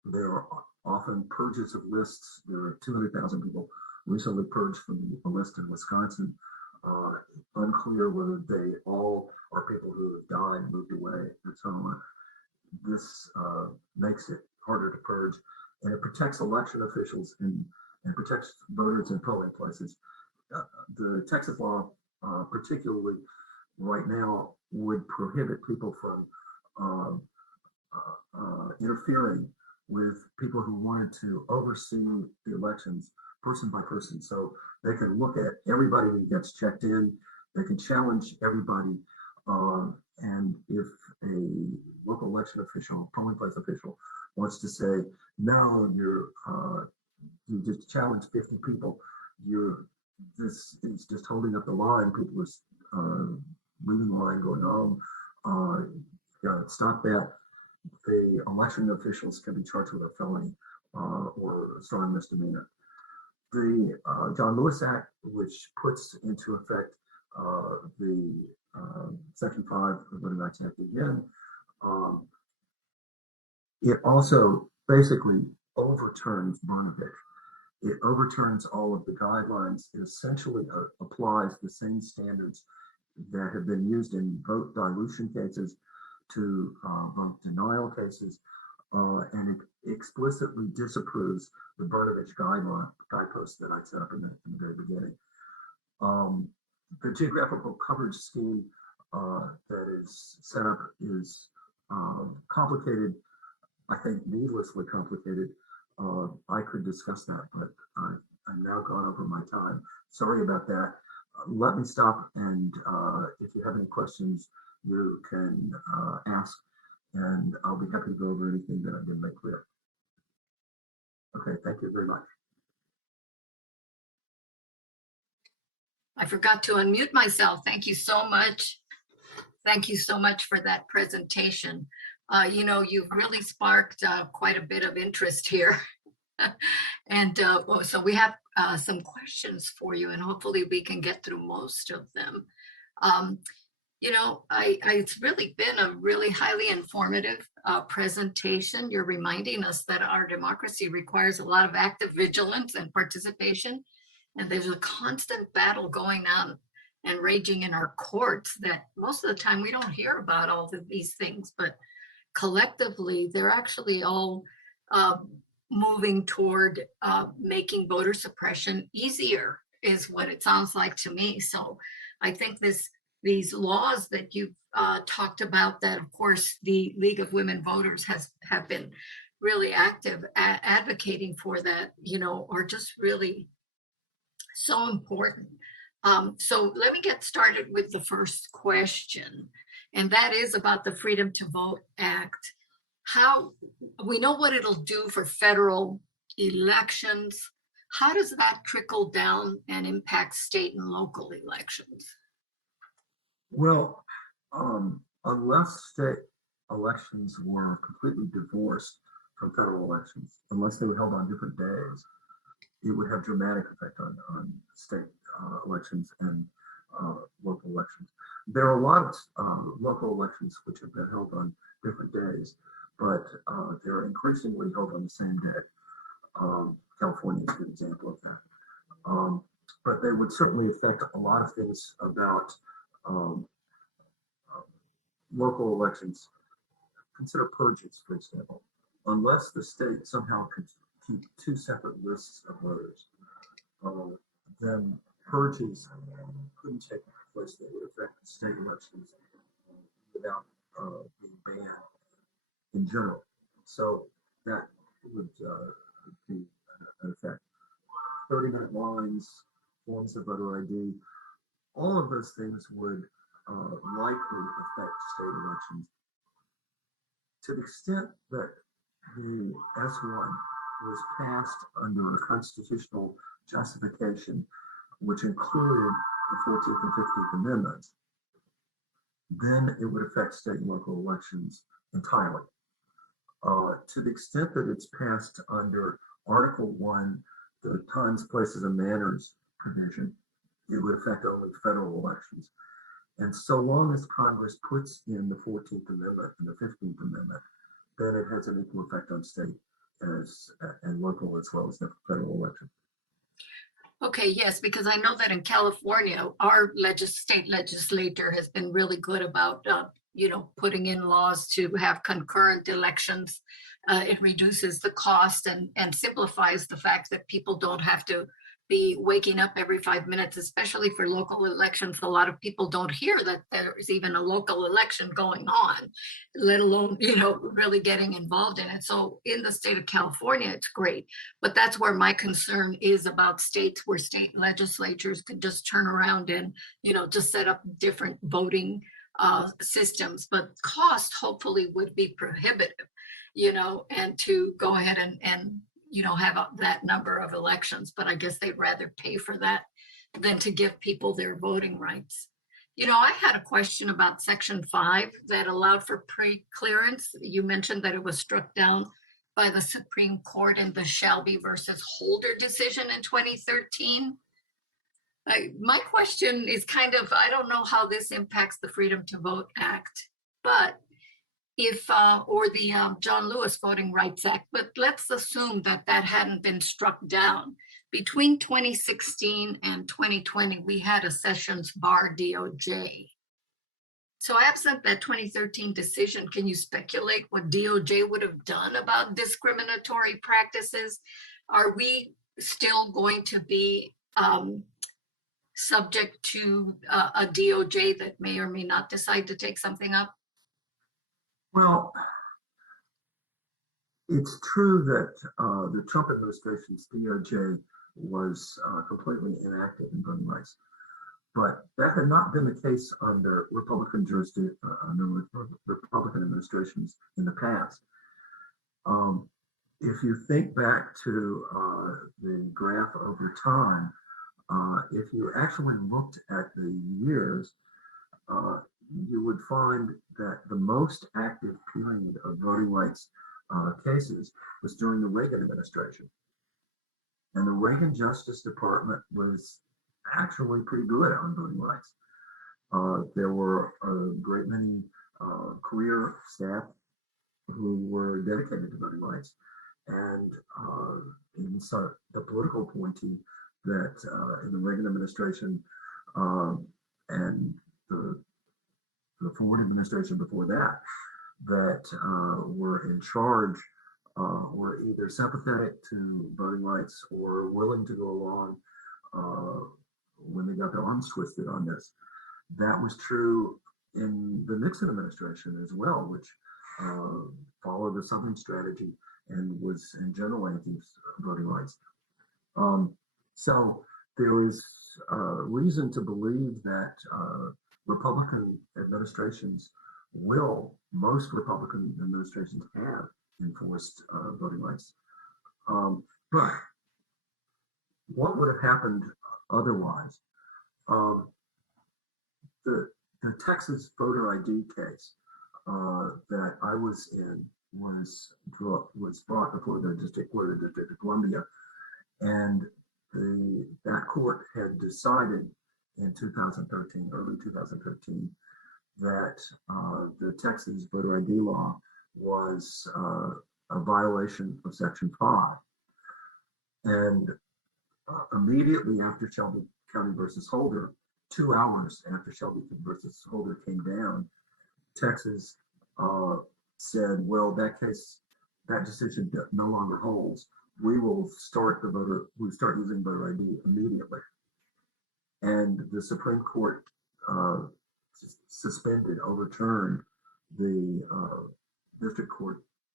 There are often purges of lists. There are 200,000 people recently purged from a list in Wisconsin. Unclear whether they all are people who have died, moved away, and so on. This makes it harder to purge, and it protects election officials and protects voters in polling places. The Texas law, particularly right now, would prohibit people from interfering with people who wanted to oversee the elections person by person. So they can look at everybody who gets checked in, they can challenge everybody, and if a local election official, polling place official, wants to say, no, you just challenged 50 people, this is just holding up the line, people are leaving the line, going home, stop that. The election officials can be charged with a felony or a strong misdemeanor. The John Lewis Act, which puts into effect the Section 5 of the Voting Rights Act again, it also basically overturns Brnovich. It overturns all of the guidelines. It essentially applies the same standards that have been used in vote dilution cases to vote denial cases, and it explicitly disapproves the Brnovich guideposts that I set up in the very beginning. The geographical coverage scheme that is set up is complicated, I think needlessly complicated. I could discuss that, but I'm now gone over my time. Sorry about that. Let me stop, and if you have any questions, you can ask, and I'll be happy to go over anything that I didn't make clear. Okay, thank you very much. I forgot to unmute myself. Thank you so much. Thank you so much for that presentation. You've really sparked quite a bit of interest here. And so we have some questions for you, and hopefully we can get through most of them. It's really been a really highly informative presentation. You're reminding us that our democracy requires a lot of active vigilance and participation. And there's a constant battle going on and raging in our courts that most of the time we don't hear about all of these things, but collectively, they're actually all moving toward making voter suppression easier, is what it sounds like to me. So I think these laws that you've talked about, that of course the League of Women Voters have been really active advocating for, that, are just really So important. So let me get started with the first question, and that is about the Freedom to Vote Act. How we know what it'll do for federal elections. How does that trickle down and impact state and local elections? Well, unless state elections were completely divorced from federal elections, unless they were held on different days, it would have dramatic effect on state elections and local elections. There are a lot of local elections which have been held on different days, but they're increasingly held on the same day. California is a good example of that. But they would certainly affect a lot of things about um, local elections. Consider purges, for example. Unless the state somehow could keep two separate lists of voters, then purges couldn't take place that would affect the state elections without being banned in general. So that would be an effect. 30-minute lines, forms of voter ID, all of those things would likely affect state elections. To the extent that the S1 was passed under a constitutional justification, which included the 14th and 15th Amendments, then it would affect state and local elections entirely. To the extent that it's passed under Article 1, the times, places, and manners provision, it would affect only federal elections. And so long as Congress puts in the 14th Amendment and the 15th Amendment, then it has an equal effect on state and local as well as the federal election. Okay, yes, because I know that in California, our state legislature has been really good about, putting in laws to have concurrent elections. It reduces the cost and simplifies the fact that people don't have to be waking up every 5 minutes, especially for local elections. A lot of people don't hear that there's even a local election going on, let alone, really getting involved in it. So in the state of California, it's great. But that's where my concern is about states where state legislatures could just turn around and, just set up different voting systems. But cost hopefully would be prohibitive, and to go ahead and have that number of elections, but I guess they'd rather pay for that than to give people their voting rights. I had a question about Section 5 that allowed for pre-clearance. You mentioned that it was struck down by the Supreme Court in the Shelby versus Holder decision in 2013. My question is I don't know how this impacts the Freedom to Vote Act, but or the John Lewis Voting Rights Act, but let's assume that hadn't been struck down. Between 2016 and 2020, we had a Sessions bar DOJ. So absent that 2013 decision, can you speculate what DOJ would have done about discriminatory practices? Are we still going to be subject to a DOJ that may or may not decide to take something up? Well, it's true that the Trump administration's DOJ was completely inactive in voting rights, but that had not been the case under Republican Republican administrations in the past. If you think back to the graph over time, if you actually looked at the years, you would find that the most active period of voting rights cases was during the Reagan administration. And the Reagan Justice Department was actually pretty good on voting rights. There were a great many career staff who were dedicated to voting rights. And even so, the political appointee that in the Reagan administration and the Ford administration before that were in charge were either sympathetic to voting rights or willing to go along when they got their arms twisted on this. That was true in the Nixon administration as well, which followed the Southern strategy and was in general anti-voting rights. So there is reason to believe that Republican administrations most Republican administrations have enforced voting rights. But what would have happened otherwise? The Texas voter ID case that I was in was brought before the District Court of the District of Columbia, and that court had decided in 2013, early 2013, that the Texas voter ID law was a violation of Section 5. And immediately after Shelby County versus Holder, 2 hours after Shelby versus Holder came down, Texas said, well, that decision no longer holds. We will start using voter ID immediately. And the Supreme Court overturned the District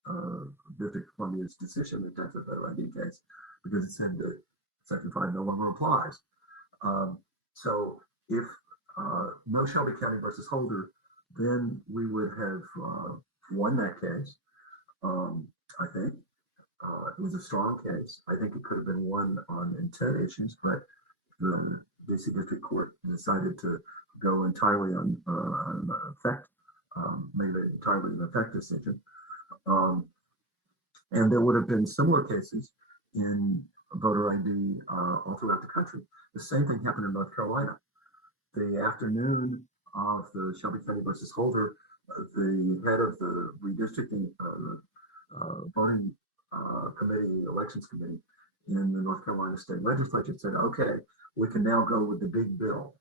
of Columbia's decision in the Texas voter ID case because it said that Section 5 no longer applies. So if no Shelby County versus Holder, then we would have won that case. I think it was a strong case. I think it could have been won on intent issues, but the DC District Court decided to go entirely on effect, made it entirely an effect decision. And there would have been similar cases in voter ID all throughout the country. The same thing happened in North Carolina. The afternoon of the Shelby County versus Holder, the head of the redistricting voting committee, elections committee in the North Carolina state legislature said, okay, we can now go with the big bill.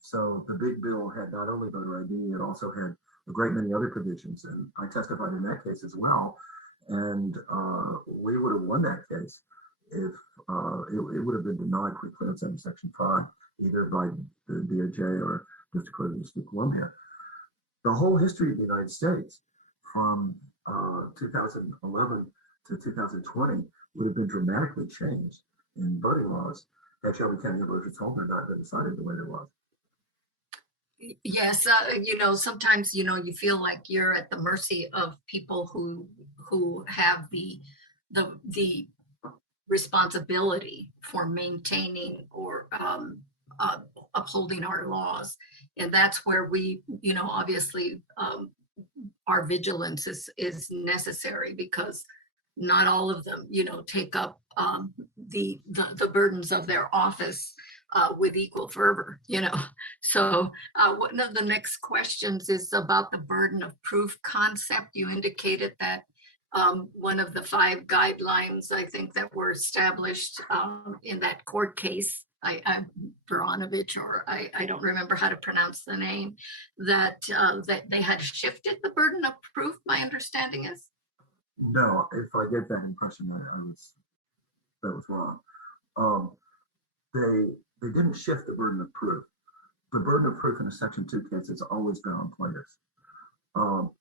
So the big bill had not only voter ID, it also had a great many other provisions. And I testified in that case as well. And we would have won that case if it would have been denied preclearance under Section 5, either by the DOJ or District Court of the District of Columbia. The whole history of the United States from 2011 to 2020 would have been dramatically changed in voting laws had Shelby County versus Holder not been decided the way it was. Yes, sometimes, you feel like you're at the mercy of people who have the responsibility for maintaining or upholding our laws. And that's where we, obviously our vigilance is necessary, because not all of them, take up the burdens of their office with equal fervor, So one of the next questions is about the burden of proof concept. You indicated that one of the 5 guidelines, I think, that were established in that court case, Baranovich, or I don't remember how to pronounce the name, that they had shifted the burden of proof, my understanding is? No, if I get that impression, that was wrong. They didn't shift the burden of proof. The burden of proof in a Section 2 case has always been on plaintiffs.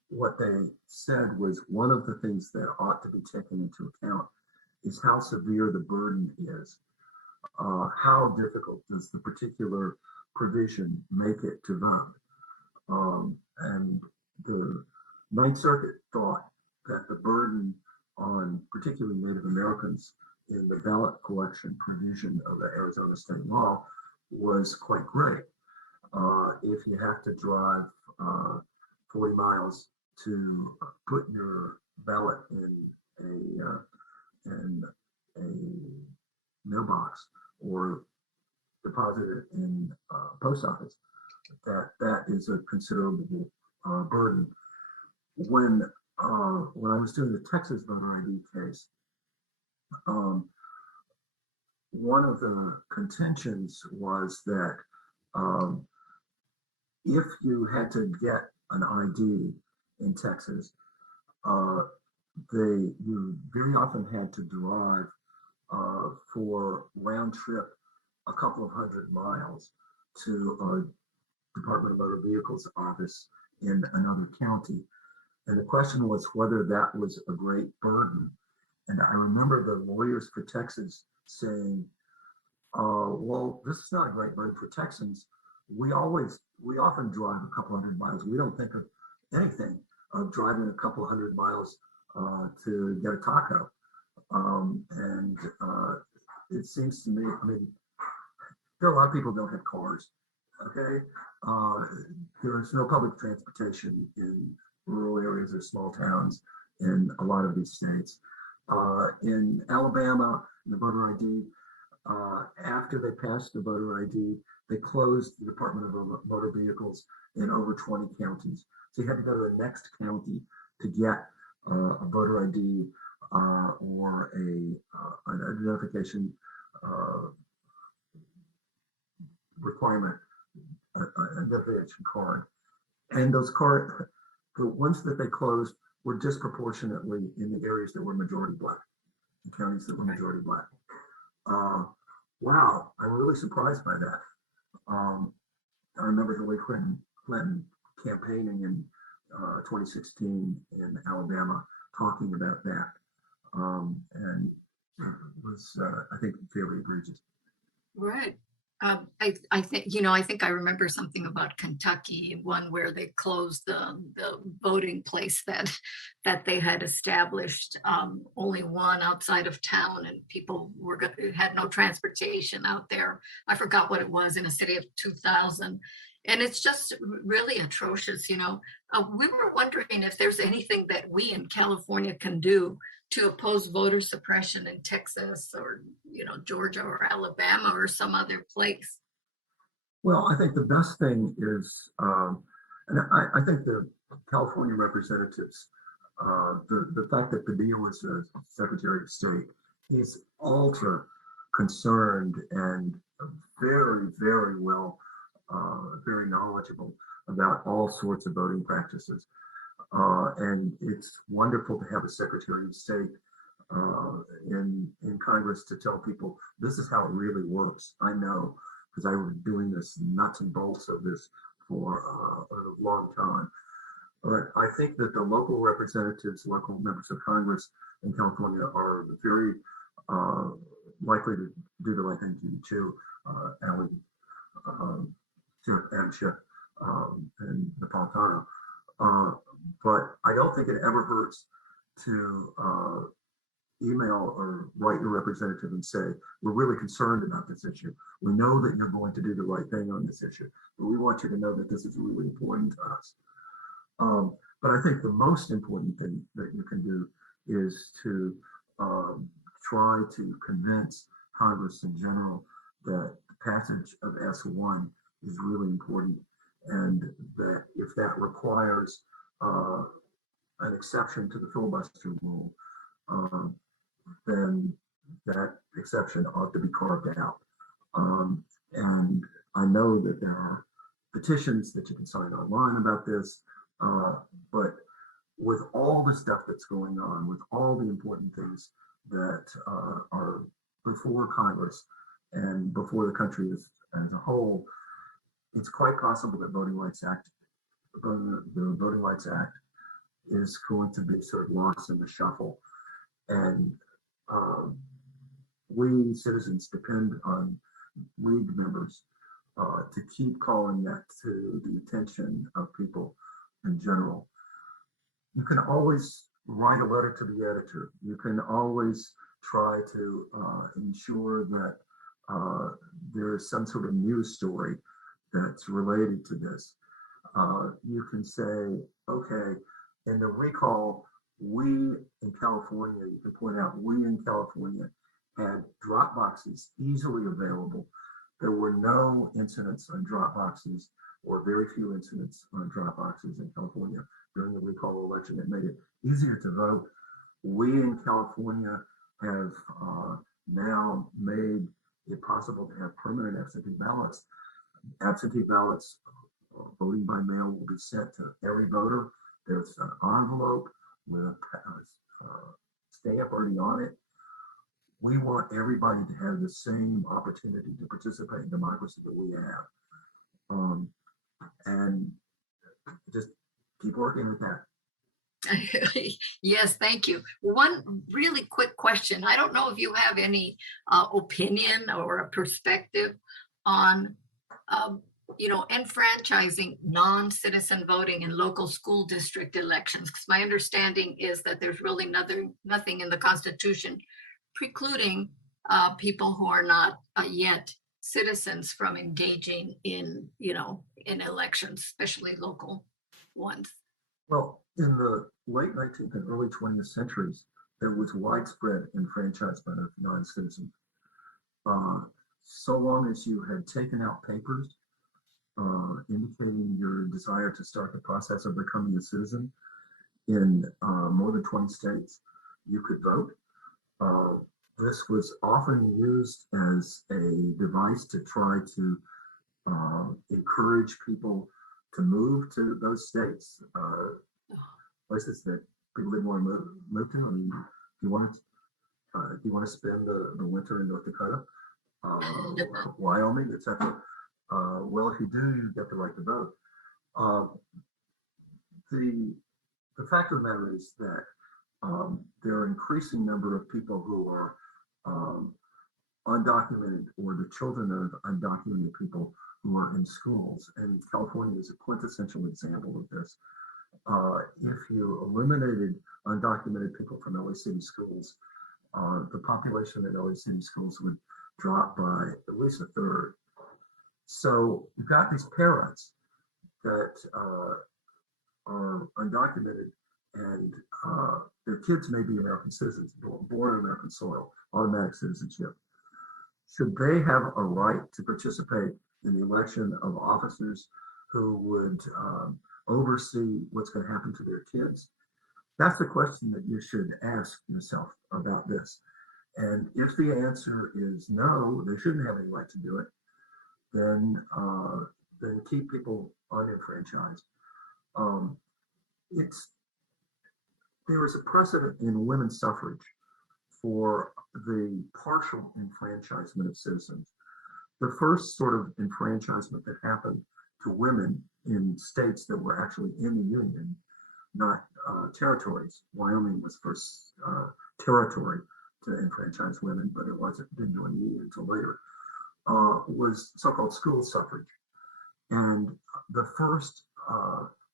What they said was one of the things that ought to be taken into account is how severe the burden is. How difficult does the particular provision make it to vote? And the Ninth Circuit thought that the burden on particularly Native Americans in the ballot collection provision of the Arizona state law was quite great. If you have to drive 40 miles to put your ballot in a mailbox or deposit it in a post office, that is a considerable burden. When I was doing the Texas voter ID case, one of the contentions was that if you had to get an ID in Texas, you very often had to drive for round trip a couple of 100 miles to a Department of Motor Vehicles office in another county. And the question was whether that was a great burden. And I remember the lawyers for Texas saying, Well, this is not a great road for Texans. We often drive a couple hundred miles. We don't think of anything of driving a couple hundred miles to get a taco. And it seems to me, I mean, there are a lot of people who don't have cars. Okay, uh, there's no public transportation in rural areas or small towns in a lot of these states. In Alabama, the voter ID, after they passed the voter ID, they closed the Department of Motor Vehicles in over 20 counties. So you had to go to the next county to get a voter ID or an identification uh, requirement, an identification card. And those the ones that they closed were disproportionately in the areas that were majority Black, the counties that were majority Black. Uh, wow, I'm really surprised by that. Um, I remember Hillary Clinton campaigning in 2016 in Alabama, talking about that, and it was, I think, fairly egregious. Right. I think, I think I remember something about Kentucky, one where they closed the voting place that they had established, only one outside of town, and people had no transportation out there. I forgot what it was, in a city of 2,000. And it's just really atrocious. We were wondering if there's anything that we in California can do to oppose voter suppression in Texas or, Georgia or Alabama or some other place. Well, I think the best thing is, and I think the California representatives, the fact that Padilla was the Secretary of State, he's ultra concerned and very, very well, very knowledgeable about all sorts of voting practices. And it's wonderful to have a Secretary of State in Congress to tell people this is how it really works. I know, because I was doing this nuts and bolts of this for a long time. But I think that the local representatives, local members of Congress in California are very likely to do the right thing to Ally, Amsha, and Napolitano. But I don't think it ever hurts to email or write your representative and say, we're really concerned about this issue. We know that you're going to do the right thing on this issue, but we want you to know that this is really important to us. But I think the most important thing that you can do is to try to convince Congress in general that the passage of S1 is really important, and that if that requires an exception to the filibuster rule, then that exception ought to be carved out. And I know that there are petitions that you can sign online about this, but with all the stuff that's going on, with all the important things that are before Congress and before the country as a whole, it's quite possible that the Voting Rights Act is going to be sort of lost in the shuffle. And we citizens depend on league members to keep calling that to the attention of people in general. You can always write a letter to the editor. You can always try to ensure that there is some sort of news story that's related to this. You can say, okay, in the recall, we in California, you can point out, we in California had drop boxes easily available. There were no incidents on drop boxes, or very few incidents on drop boxes in California during the recall election. It made it easier to vote. We in California have now made it possible to have permanent absentee ballots. Absentee ballots, voting by mail, will be sent to every voter. There's an envelope with a stamp already on it. We want everybody to have the same opportunity to participate in democracy that we have. And just keep working at that. Yes, thank you. One really quick question. I don't know if you have any opinion or a perspective on, enfranchising non-citizen voting in local school district elections. Because my understanding is that there's really nothing in the Constitution precluding people who are not yet citizens from engaging in, in elections, especially local ones. Well, in the late 19th and early 20th centuries, there was widespread enfranchisement of non-citizens. So long as you had taken out papers indicating your desire to start the process of becoming a citizen in more than 20 states, you could vote. This was often used as a device to try to encourage people to move to those states, places that people didn't want to move to. I mean, if you want to spend the winter in North Dakota, Wyoming, etc. Well, if you do, you get the right to vote. The fact of the matter is that there are an increasing number of people who are undocumented or the children of undocumented people who are in schools. And California is a quintessential example of this. If you eliminated undocumented people from LA City schools, the population in LA City schools would drop by at least a third. So you've got these parents that are undocumented and their kids may be American citizens, born on American soil, automatic citizenship. Should they have a right to participate in the election of officers who would oversee what's going to happen to their kids? That's the question that you should ask yourself about this. And if the answer is no, they shouldn't have any right to do it, then keep people unenfranchised. There is a precedent in women's suffrage for the partial enfranchisement of citizens. The first sort of enfranchisement that happened to women in states that were actually in the Union, not territories. Wyoming was the first territory to enfranchise women, but didn't join the Union until later, was so-called school suffrage. And the first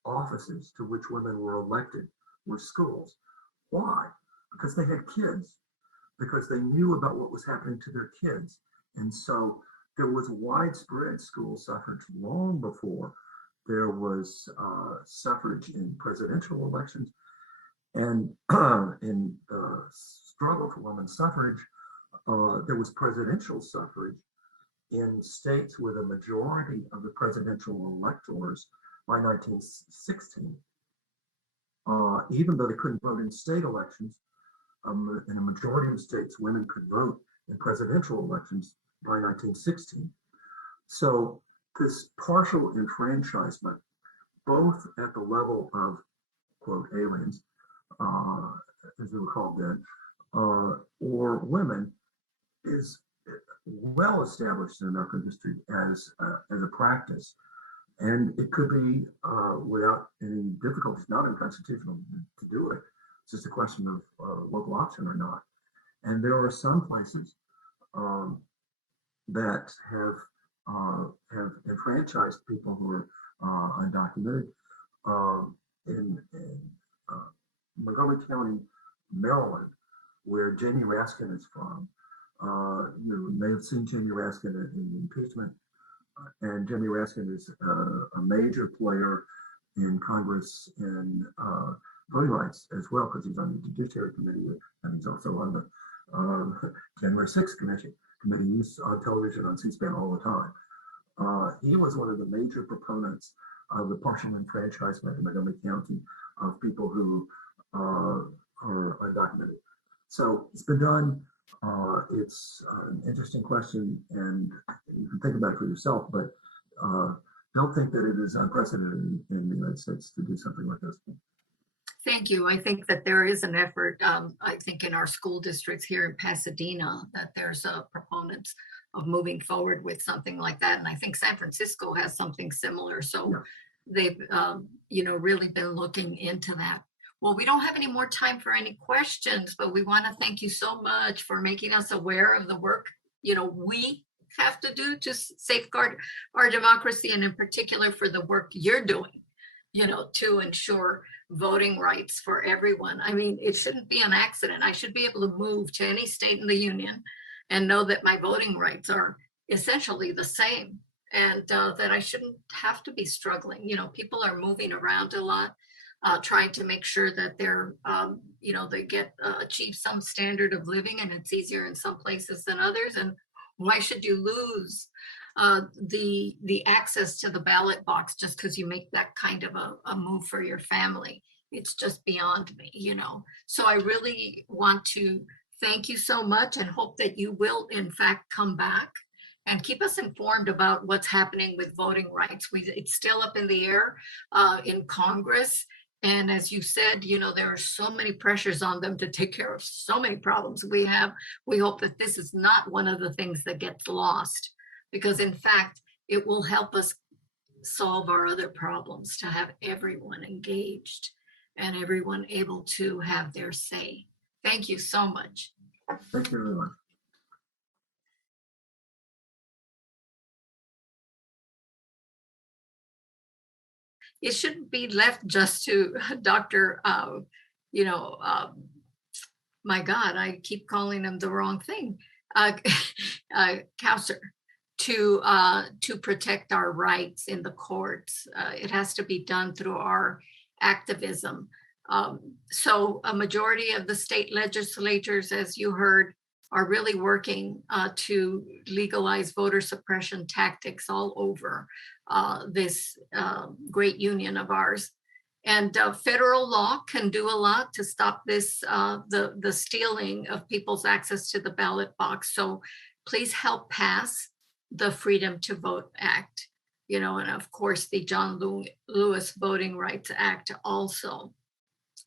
offices to which women were elected were schools. Why? Because they had kids, because they knew about what was happening to their kids. And so there was widespread school suffrage long before there was suffrage in presidential elections. And in the struggle for women's suffrage, there was presidential suffrage in states with a majority of the presidential electors by 1916. Even though they couldn't vote in state elections, in a majority of states, women could vote in presidential elections by 1916. So this partial enfranchisement, both at the level of, quote, aliens, as they were called then, or women, is well established in American history as a practice. And it could be without any difficulties, not unconstitutional to do it. It's just a question of local option or not. And there are some places that have enfranchised people who are undocumented. In Montgomery County, Maryland, where Jamie Raskin is from. You may have seen Jamie Raskin in impeachment. And Jamie Raskin is a major player in Congress in voting rights as well, because he's on the Judiciary Committee and he's also on the January 6th committee. He's on television on C-SPAN all the time. He was one of the major proponents of the partial enfranchisement in Montgomery County of people who are undocumented. So it's been done. It's an interesting question, and you can think about it for yourself, but don't think that it is unprecedented in the United States to do something like this. Thank you. I think that there is an effort, I think in our school districts here in Pasadena, that there's proponents of moving forward with something like that. And I think San Francisco has something similar. So yeah. They've, really been looking into that. Well, we don't have any more time for any questions, but we want to thank you so much for making us aware of the work, we have to do to safeguard our democracy, and in particular for the work you're doing, to ensure voting rights for everyone. I mean, it shouldn't be an accident. I should be able to move to any state in the union and know that my voting rights are essentially the same, and that I shouldn't have to be struggling. People are moving around a lot, trying to make sure that they're, they achieve some standard of living, and it's easier in some places than others. And why should you lose the access to the ballot box just because you make that kind of a move for your family? It's just beyond me, So I really want to thank you so much, and hope that you will in fact come back and keep us informed about what's happening with voting rights. It's still up in the air in Congress. And as you said, there are so many pressures on them to take care of so many problems we have. We hope that this is not one of the things that gets lost, because in fact, it will help us solve our other problems, to have everyone engaged and everyone able to have their say. Thank you so much. Thank you very much. It shouldn't be left just to Dr. My God, I keep calling him the wrong thing, Kousser, to protect our rights in the courts. It has to be done through our activism. So a majority of the state legislatures, as you heard, are really working to legalize voter suppression tactics all over this great union of ours. And federal law can do a lot to stop this, the stealing of people's access to the ballot box. So please help pass the Freedom to Vote Act, and of course the John Lewis Voting Rights Act also.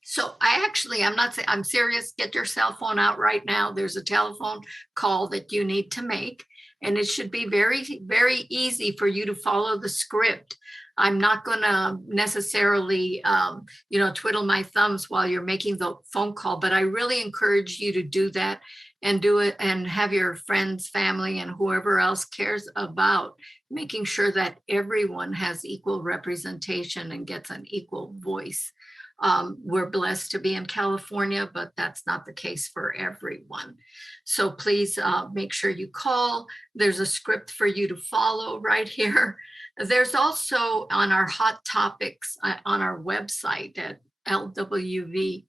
So I'm serious. Get your cell phone out right now. There's a telephone call that you need to make, and it should be very, very easy for you to follow the script. I'm not going to necessarily, twiddle my thumbs while you're making the phone call, but I really encourage you to do that, and do it, and have your friends, family, and whoever else cares about making sure that everyone has equal representation and gets an equal voice. We're blessed to be in California, but that's not the case for everyone. So please make sure you call. There's a script for you to follow right here. There's also on our hot topics on our website at lwv-pa.org,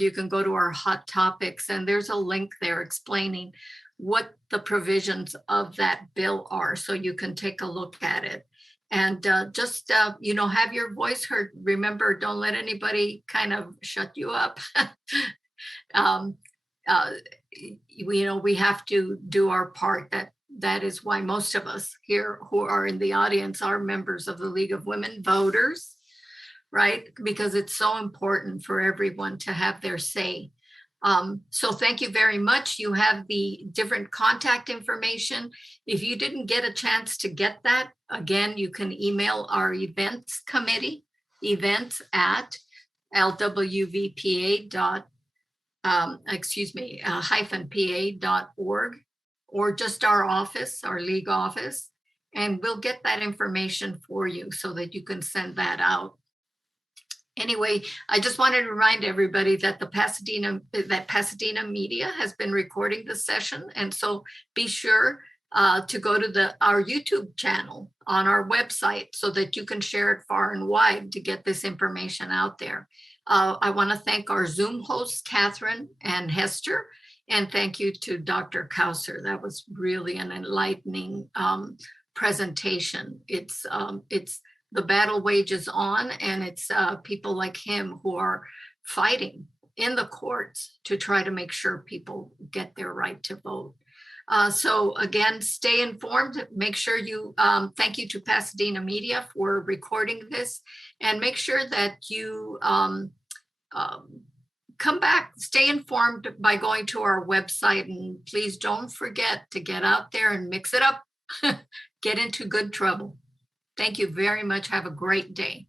you can go to our hot topics, and there's a link there explaining what the provisions of that bill are, so you can take a look at it. And just, have your voice heard. Remember, don't let anybody kind of shut you up. We have to do our part. That is why most of us here who are in the audience are members of the League of Women Voters, right? Because it's so important for everyone to have their say. So thank you very much. You have the different contact information. If you didn't get a chance to get that, again, you can email our events committee, events@lwv-pa.org, or just our office, our league office, and we'll get that information for you so that you can send that out. Anyway, I just wanted to remind everybody that Pasadena media has been recording the session. And so be sure to go to our YouTube channel on our website so that you can share it far and wide to get this information out there. I want to thank our Zoom hosts, Catherine and Hester, and thank you to Dr. Kousser. That was really an enlightening presentation. It's the battle wages on, and it's people like him who are fighting in the courts to try to make sure people get their right to vote. So again, stay informed. Make sure you, thank you to Pasadena Media for recording this, and make sure that you come back, stay informed by going to our website, and please don't forget to get out there and mix it up, get into good trouble. Thank you very much. Have a great day.